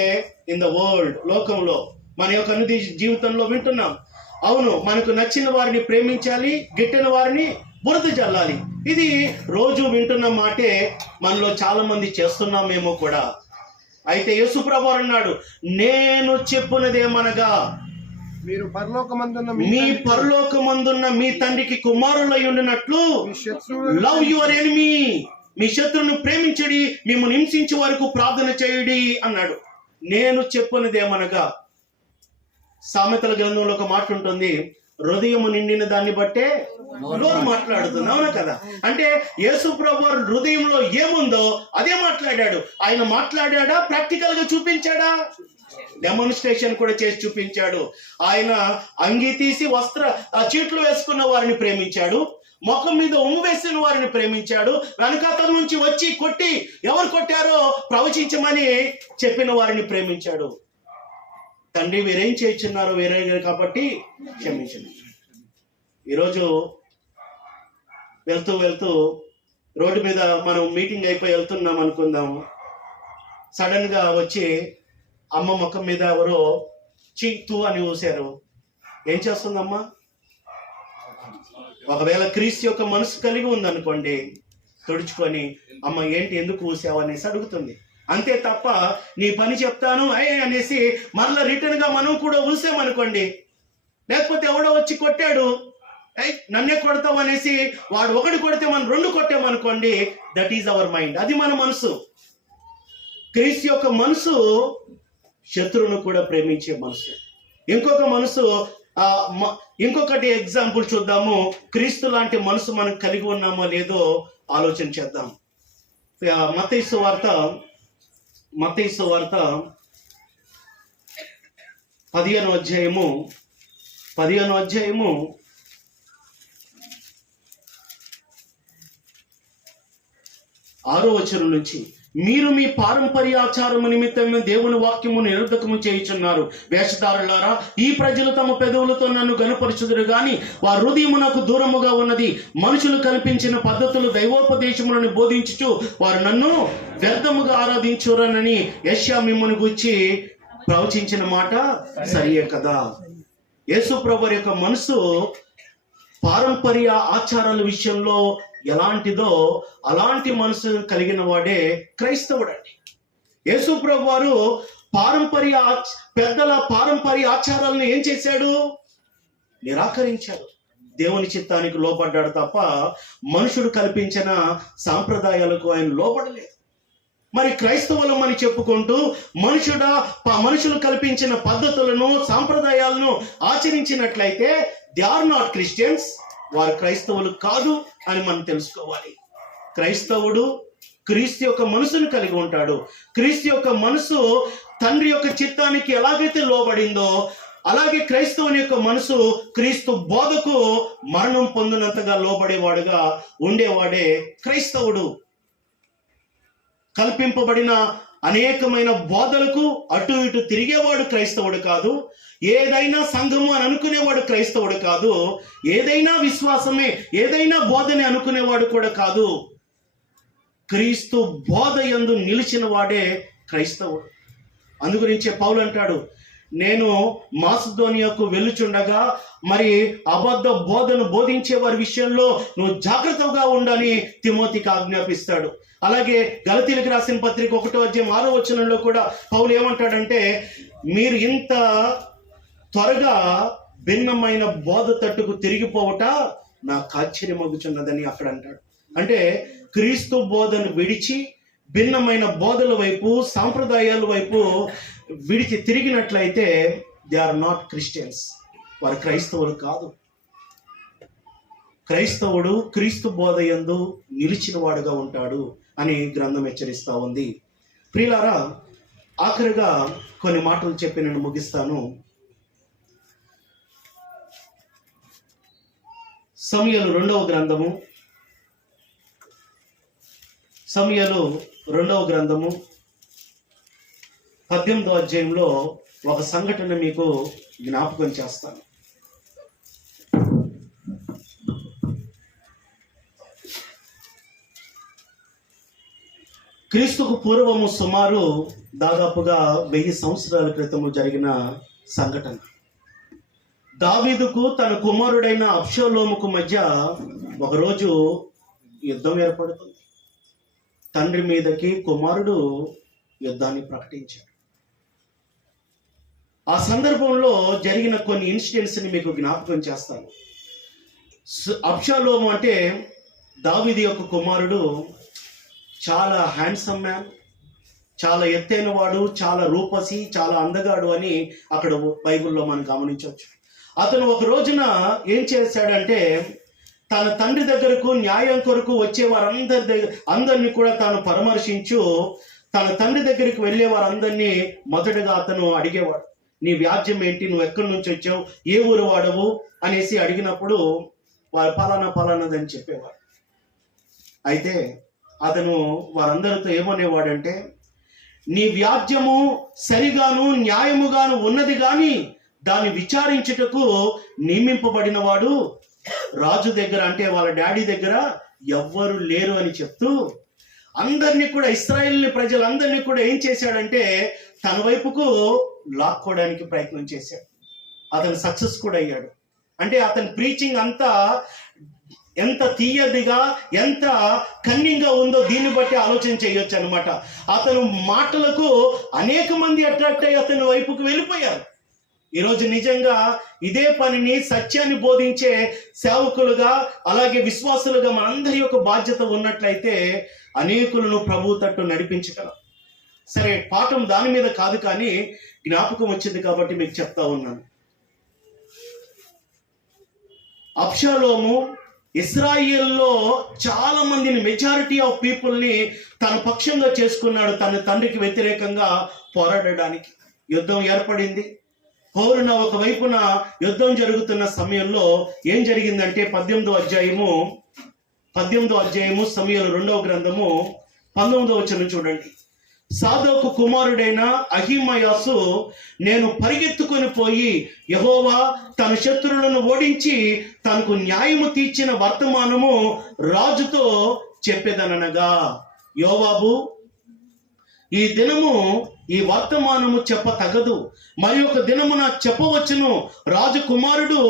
ఇన్ ద వరల్డ్, లోకంలో, మన యొక్క అనుదిన జీవితంలో వింటున్నాం. అవును, మనకు నచ్చిన వారిని ప్రేమించాలి, గిట్టిన వారిని బురద జల్లాలి. ఇది రోజు వింటున్న మాటే మనలో చాలా మంది చేస్తున్నామేమో కూడా. అయితే యేసు ప్రభువు అన్నాడు, నేను చెప్పునదేమనగా మీరు మీ పరలోకమందున్న మీ తండ్రికి కుమారులై ఉండినట్లు లవ్ యువర్ ఎనిమీ, మీ శత్రువును ప్రేమించడి, మిమ్మల్ని హింసించే వరకు ప్రార్థన చేయుడి అన్నాడు. నేను చెప్పునదేమనగా, సామెతల గ్రంథంలో ఒక మాట ఉంటుంది, హృదయము నిండిన దాన్ని బట్టే నోరు మాట్లాడుతుంది. అవునా కదా? అంటే యేసు ప్రభువు హృదయంలో ఏముందో అదే మాట్లాడాడు. ఆయన మాట్లాడా? ప్రాక్టికల్ గా చూపించాడా? డెమాన్స్ట్రేషన్ కూడా చేసి చూపించాడు. ఆయన అంగీ తీసి చీట్లు వేసుకున్న వారిని ప్రేమించాడు, ముఖం మీద ఉమ్ము వేసిన వారిని ప్రేమించాడు, వెనకాతల నుంచి వచ్చి కొట్టి ఎవరు కొట్టారో ప్రవచించమని చెప్పిన వారిని ప్రేమించాడు. తండ్రి వీరేం చేయించున్నారో వేరే కాబట్టి క్షమించండి. ఈరోజు వెళ్తూ రోడ్డు మీద మనం మీటింగ్ అయిపోయి వెళ్తున్నాం అనుకుందాం, సడన్ గా వచ్చి అమ్మ ముఖం మీద ఎవరో చీతూ అని ఊసారు. ఏం చేస్తుందమ్మా? ఒకవేళ క్రీస్తు యొక్క మనసు కలిగి ఉందనుకోండి, తుడుచుకొని అమ్మ ఏంటి ఎందుకు ఊసావు అనేసి అడుగుతుంది. అంతే తప్ప నీ పని చెప్తాను అనేసి మళ్ళీ రిటర్న్ గా మనం కూడా ఊసామనుకోండి, లేకపోతే ఎవడో వచ్చి కొట్టాడు, నన్నే కొడతావు అనేసి వాడు ఒకటి కొడితే మనం 2 కొట్టామనుకోండి, దట్ ఈజ్ అవర్ మైండ్. అది మన మనసు. క్రీస్తు యొక్క మనసు శత్రువును కూడా ప్రేమించే మనసు. ఇంకొక మనసు, ఇంకొకటి ఎగ్జాంపుల్ చూద్దాము. క్రీస్తు లాంటి మనసు మనం కలిగి ఉన్నామో లేదో ఆలోచన చేద్దాం. మత్తయి సువార్త 15వ అధ్యాయము 6వ వచనం నుంచి, మీరు మీ పారంపర్యాచారము నిమిత్తము దేవుని వాక్యము నిరర్ధకము చేయుచున్నారు. వేషధారులారా, ఈ ప్రజలు తమ పెదవులతో నన్ను గనుపరచుదురు గాని వారి హృదయము నాకు దూరముగా ఉన్నది. మనుషులు కల్పించిన పద్ధతులు దైవోపదేశములను బోధించుచు వారు నన్ను వ్యర్థముగా ఆరాధించురనని యెషయా మిమ్మును గూర్చి ప్రవచించిన మాట సరియే కదా. యేసు ప్రభువు యొక్క మనసు పారంపర్య ఆచారాల విషయంలో ఎలాంటిదో అలాంటి మనసు కలిగిన వాడే క్రైస్తవుడు అండి. యేసు ప్రభు వారు పెద్దల పారంపర్య ఆచారాలను ఏం చేశాడు? నిరాకరించాడు. దేవుని చిత్తానికి లోబడ్డాడు తప్ప మనుషుడు కల్పించిన సాంప్రదాయాలకు ఆయన లోబడలేదు. మరి క్రైస్తవులం అని చెప్పుకుంటూ మనుషులు కల్పించిన పద్ధతులను సాంప్రదాయాలను ఆచరించినట్లయితే దే ఆర్ నాట్ క్రిస్టియన్స్, వారు క్రైస్తవులు కాదు అని మనం తెలుసుకోవాలి. క్రైస్తవుడు క్రీస్తు యొక్క మనసును కలిగి ఉంటాడు. క్రీస్తు యొక్క మనసు తండ్రి యొక్క చిత్తానికి ఎలాగైతే లోబడిందో అలాగే క్రైస్తవుని యొక్క మనసు క్రీస్తు బోధకు మరణం పొందినంతగా లోబడేవాడుగా ఉండేవాడే క్రైస్తవుడు. కల్పింపబడిన అనేకమైన బోధలకు అటు ఇటు తిరిగేవాడు క్రైస్తవుడు కాదు. ఏదైనా సంఘము అని అనుకునేవాడు క్రైస్తవుడు కాదు. ఏదైనా విశ్వాసమే, ఏదైనా బోధనే అనుకునేవాడు కూడా కాదు. క్రీస్తు బోధ యందు నిలిచిన వాడే క్రైస్తవుడు. అందుగురించే పౌలు అంటాడు, నేను మాసిదోనియాకు వెళ్ళుచుండగా మరి అబద్ధ బోధను బోధించే వారి విషయంలో నువ్వు జాగ్రత్తగా ఉండని తిమోతికి ఆజ్ఞాపిస్తాడు. అలాగే గలతీయులకు రాసిన పత్రిక 1:6 కూడా పౌలు ఏమంటాడంటే, మీరు ఇంత త్వరగా భిన్నమైన బోధ తట్టుకు తిరిగిపోవట నాకు ఆశ్చర్యమగుచున్నదని అక్కడ అంటాడు. అంటే క్రీస్తు బోధను విడిచి భిన్నమైన బోధల వైపు, సాంప్రదాయాల వైపు విడిచి తిరిగినట్లయితే దే ఆర్ నాట్ క్రిస్టియన్స్, వారు క్రైస్తవులు కాదు. క్రైస్తవుడు క్రీస్తు బోధ యందు నిలిచిన వాడుగా ఉంటాడు అని గ్రంథం హెచ్చరిస్తూ ఉంది. ప్రియులారా, ఆఖరిగా కొన్ని మాటలు చెప్పి నేను ముగిస్తాను. సమూయేలు 2వ గ్రంథము 18వ అధ్యాయంలో ఒక సంఘటన మీకు జ్ఞాపకం చేస్తాను. క్రీస్తుకు పూర్వము సుమారు దాదాపుగా 1000 సంవత్సరాల క్రితము జరిగిన సంఘటన. దావీదుకు తన కుమారుడైన అబ్షాలోముకు మధ్య ఒకరోజు యుద్ధం ఏర్పడుతుంది. తండ్రి మీదకి కుమారుడు యుద్ధాన్ని ప్రకటించాడు. ఆ సందర్భంలో జరిగిన కొన్ని ఇన్సిడెంట్స్ని మీకు జ్ఞాపకం చేస్తాను. అబ్షాలోము అంటే దావీదు యొక్క కుమారుడు చాలా హ్యాండ్సమ్ మ్యాన్, చాలా ఎత్తైన వాడు, చాలా రూపసి, చాలా అందగాడు అని అక్కడ బైబిల్లో మనం గమనించవచ్చు. అతను ఒక రోజున ఏం చేశాడంటే, తన తండ్రి దగ్గరకు న్యాయం కొరకు వచ్చే అందరినీ కూడా తాను పరామర్శించు తన తండ్రి దగ్గరికి వెళ్ళే వారందరినీ మొదటగా అతను అడిగేవాడు, నీ వ్యాజ్యం ఏంటి, నువ్వు ఎక్కడి నుంచి వచ్చావు, ఏ ఊరు వాడవు అనేసి అడిగినప్పుడు వారు పలానాదని చెప్పేవాడు. అయితే అతను వారందరితో ఏమనేవాడంటే, నీ వ్యాజ్యము సరిగాను న్యాయముగాను ఉన్నది కానీ దాన్ని విచారించుటకు నియమింపబడిన వాడు రాజు దగ్గర, అంటే వాళ్ళ డాడీ దగ్గర ఎవ్వరు లేరు అని చెప్తూ అందరినీ కూడా, ఇశ్రాయేల్ ప్రజలందరినీ కూడా ఏం చేశాడంటే తన వైపుకు లాక్కోవడానికి ప్రయత్నం చేశాడు. అతను సక్సెస్ కూడా అయ్యాడు. అంటే అతని ప్రీచింగ్ అంతా ఎంత తీయదిగా, ఎంత కన్నింగ్గా ఉందో దీన్ని బట్టి ఆలోచన చేయొచ్చు అనమాట. అతను మాటలకు అనేక మంది అట్రాక్ట్ అయ్యి అతని వైపుకు వెళ్ళిపోయారు. ఈరోజు నిజంగా ఇదే పనిని, సత్యాన్ని బోధించే సేవకులుగా అలాగే విశ్వాసులుగా మనందరి యొక్క బాధ్యత ఉన్నట్లయితే అనేకులను ప్రభువు తట్టు నడిపించగలం. సరే, పాఠం దాని మీద కాదు కానీ జ్ఞాపకం వచ్చింది కాబట్టి మీకు చెప్తా ఉన్నాను. అబ్షాలోము ఇశ్రాయేల్లో చాలా మందిని, మెజారిటీ ఆఫ్ పీపుల్ని తన పక్షంగా చేసుకున్నాడు, తన తండ్రికి వ్యతిరేకంగా పోరాడడానికి. యుద్ధం ఏర్పడింది. పౌరున ఒకవైపున యుద్ధం జరుగుతున్న సమయంలో ఏం జరిగిందంటే 18వ అధ్యాయము సమూయేలు 2వ గ్రంథము 19వ వచనం చూడండి. సాదోకు కుమారుడైన అహీమయాసు, నేను పరిగెత్తుకొని పోయి యెహోవా తన శత్రువులను ఓడించి తనకు న్యాయము తీర్చిన వర్తమానము రాజుతో చెప్పేదనగా, యోవాబు ఈ దినము ఈ వర్తమానము చెప్పతగదు, మరి ఒక దినమున చెప్పవచ్చును, రాజకుమారుడు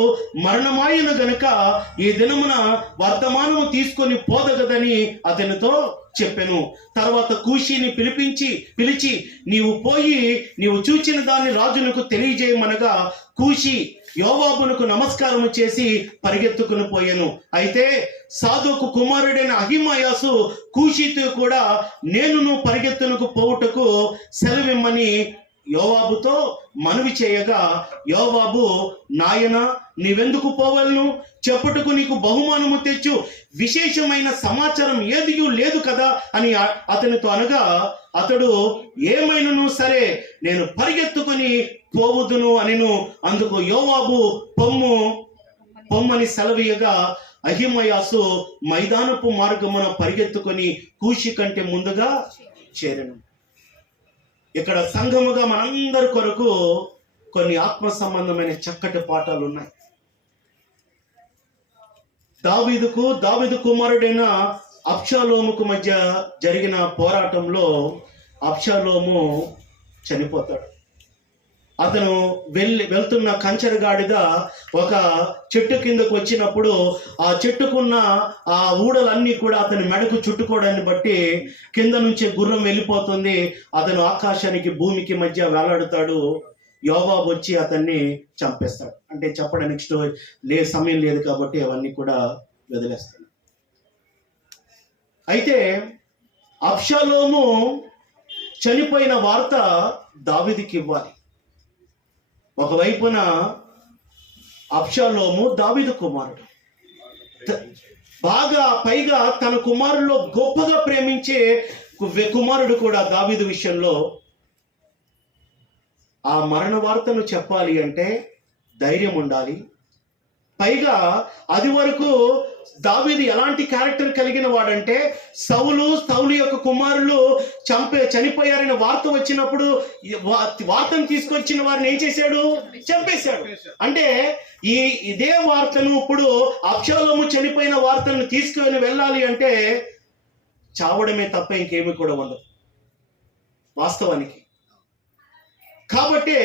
మరణమాయను గనుక ఈ దినమున వర్తమానము తీసుకొని పోదగదని అతనితో చెప్పెను. తర్వాత కూషిని పిలిచి నీవు పోయి నీవు చూచిన దాన్ని రాజునకు తెలియజేయమనగా కూషి యోవాబునకు నమస్కారము చేసి పరిగెత్తుకుని పోయాను. అయితే సాదోకు కుమారుడైన అహిమయాసు కూషితో కూడా నేను పరిగెత్తునకు పోవుటకు సెలవిమ్మని యోవాబుతో మనవి చేయగా, యోవాబు, నాయన నీవెందుకు పోవలను? చెప్పుటకు నీకు బహుమానము తెచ్చు విశేషమైన సమాచారం ఏదియూ లేదు కదా అని అతనితో అనగా, అతడు ఏమైనను సరే నేను పరిగెత్తుకుని పోవుదును అనిను. అందుకు యోవాబు పొమ్మని సెలవీయగా అహిమయాసు మైదానపు మార్గమున పరిగెత్తుకొని కూషి కంటే ముందుగా చేరెను. ఇక్కడ సంఘముగా మనందరి కొరకు కొన్ని ఆత్మ సంబంధమైన చక్కటి పాఠాలు ఉన్నాయి. దావీదు కుమారుడైన అబ్షాలోముకు మధ్య జరిగిన పోరాటంలో అబ్షాలోము చనిపోతాడు. అతను వెళ్తున్న కంచరగాడిద ఒక చెట్టు కిందకు వచ్చినప్పుడు ఆ చెట్టుకున్న ఆ ఊడలన్నీ కూడా అతని మెడకు చుట్టుకోవడాన్ని బట్టి కింద నుంచి గుర్రం వెళ్ళిపోతుంది. అతను ఆకాశానికి భూమికి మధ్య వేలాడుతాడు. యోవాబు వచ్చి అతన్ని చంపేస్తాడు. అంటే చెప్పడానికి సమయం లేదు కాబట్టి అవన్నీ కూడా వదిలేస్తాడు. అయితే అబ్షాలోము చనిపోయిన వార్త దావీదుకి ఇవ్వాలి. ఒకవైపున అబ్షాలోము దావీదు కుమారుడు, పైగా తన కుమారుల్లో గొప్పగా ప్రేమించే కుమారుడు కూడా దావీదు విషయంలో ఆ మరణ వార్తను చెప్పాలి అంటే ధైర్యం ఉండాలి. పైగా అది వరకు దావీదు ఎలాంటి క్యారెక్టర్ కలిగిన వాడంటే, సౌలు యొక్క కుమారులు చనిపోయారని వార్త వచ్చినప్పుడు వార్తను తీసుకొచ్చిన వారిని ఏం చేశాడు? చంపేశాడు. అంటే ఇదే వార్తను ఇప్పుడు అబ్షాలోము చనిపోయిన వార్తను తీసుకుని వెళ్ళాలి అంటే చావడమే తప్ప ఇంకేమీ కూడా ఉండదు వాస్తవానికి. కాబట్టి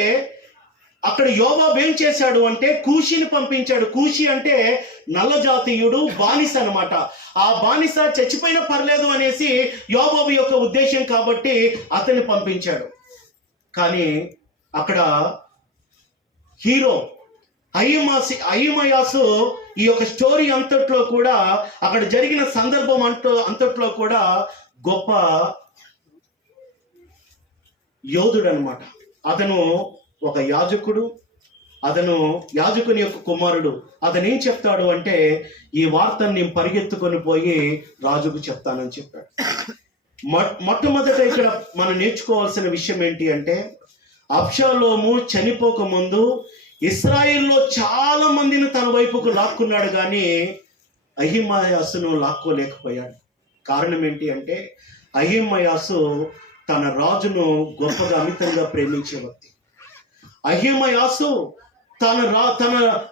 అక్కడ యోవాబు ఏం చేశాడు అంటే కూషిని పంపించాడు. కూషి అంటే నల్ల జాతీయుడు, బానిస అన్నమాట. ఆ బానిస చచ్చిపోయినా పర్లేదు అనేసి యోవాబు యొక్క ఉద్దేశం కాబట్టి అతన్ని పంపించాడు. కానీ అక్కడ హీరో అహిమయాసు ఈ యొక్క స్టోరీ అంతట్లో కూడా, అక్కడ జరిగిన సందర్భం అంతట్లో కూడా గొప్ప యోధుడు అన్నమాట. అతను ఒక యాజకుడు, అతను యాజకుని యొక్క కుమారుడు. అతను ఏం చెప్తాడు అంటే, ఈ వార్తను నేను పరిగెత్తుకొని పోయి రాజుకు చెప్తానని చెప్పాడు. మొట్టమొదట ఇక్కడ మనం నేర్చుకోవాల్సిన విషయం ఏంటి అంటే, అబ్షాలోము చనిపోక ముందు ఇశ్రాయేల్లో చాలా మందిని తన వైపుకు లాక్కున్నాడు, కానీ అహిమయాసును లాక్కోలేకపోయాడు. కారణం ఏంటి అంటే, అహిమయాసు తన రాజును గొప్పగా అమితంగా ప్రేమించే వ్యక్తి. అహిమయాసు తన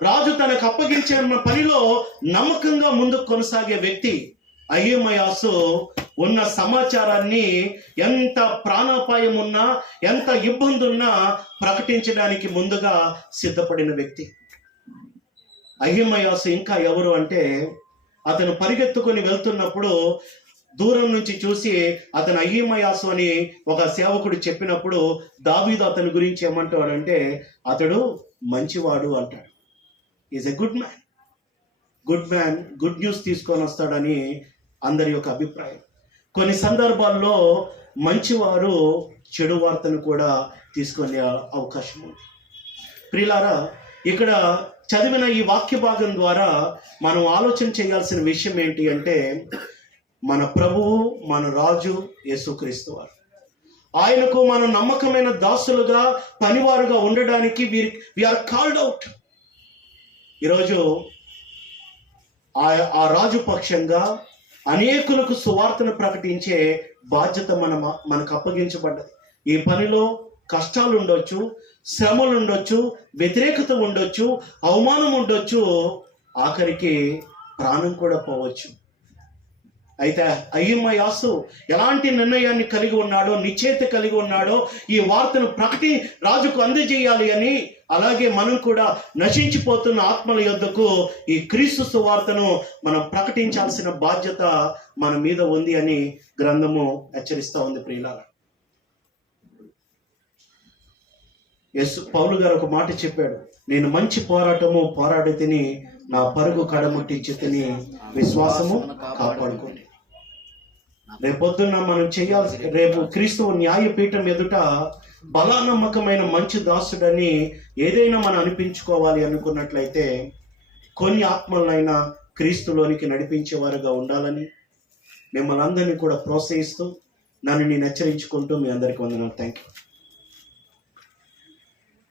రాజు తనకు అప్పగించిన పనిలో నమ్మకంగా ముందుకు కొనసాగే వ్యక్తి. అహిమయాసు ఉన్న సమాచారాన్ని ఎంత ప్రాణాపాయం ఉన్నా, ఎంత ఇబ్బంది ఉన్నా ప్రకటించడానికి ముందుగా సిద్ధపడిన వ్యక్తి. అహిమయాసు ఇంకా ఎవరు అంటే, అతను పరిగెత్తుకొని వెళ్తున్నప్పుడు దూరం నుంచి చూసి అతను అహిమయాసు అని ఒక సేవకుడు చెప్పినప్పుడు దావీదు అతని గురించి ఏమంటాడంటే, అతడు మంచివాడు అంటాడు. Is a good man, good news తీసుకొని వస్తాడని అందరి యొక్క అభిప్రాయం. కొన్ని సందర్భాల్లో మంచివారు చెడు వార్తను కూడా తీసుకునే అవకాశం ఉంది. ప్రియులారా, ఇక్కడ చదివిన ఈ వాక్య భాగం ద్వారా మనం ఆలోచన చేయాల్సిన విషయం ఏంటి అంటే, మన ప్రభువు, మన రాజు యేసుక్రీస్తు వారు, ఆయనకు మనం నమ్మకమైన దాసులుగా, పనివారుగా ఉండడానికి వీఆర్ కాల్డ్ అవుట్. ఈరోజు ఆ రాజు పక్షంగా అనేకులకు సువార్తను ప్రకటించే బాధ్యత మనకు అప్పగించబడ్డది. ఈ పనిలో కష్టాలు ఉండొచ్చు, శ్రమలు ఉండొచ్చు, వ్యతిరేకత ఉండొచ్చు, అవమానం ఉండొచ్చు, ఆఖరికి ప్రాణం కూడా పోవచ్చు. అయితే అహిమయాసు ఎలాంటి నిర్ణయాన్ని కలిగి ఉన్నాడో, నిశ్చయిత కలిగి ఉన్నాడో, ఈ వార్తను రాజుకు అందజేయాలి అని, అలాగే మనం కూడా నశించిపోతున్న ఆత్మల యొద్దకు ఈ క్రీస్తు సువార్తను మనం ప్రకటించాల్సిన బాధ్యత మన మీద ఉంది అని గ్రంథము హెచ్చరిస్తూ ఉంది ప్రియులారా. పౌలు గారు ఒక మాట చెప్పాడు, నేను మంచి పోరాటము పోరాడి తిని నా పరుగు కడముట్టించి తిని విశ్వాసము కాపాడుకోండి. రేపొద్దున్న మనం రేపు క్రీస్తు న్యాయపీఠం ఎదుట బలానమ్మకమైన మంచి దాసుడని ఏదైనా మనం అనిపించుకోవాలి అనుకున్నట్లయితే కొన్ని ఆత్మలైనా క్రీస్తులోనికి నడిపించేవారుగా ఉండాలని మిమ్మల్ని అందరినీ కూడా ప్రోత్సహిస్తూ నన్ను నేను హెచ్చరించుకుంటూ మీ అందరికీ వందనాలు. Thank you.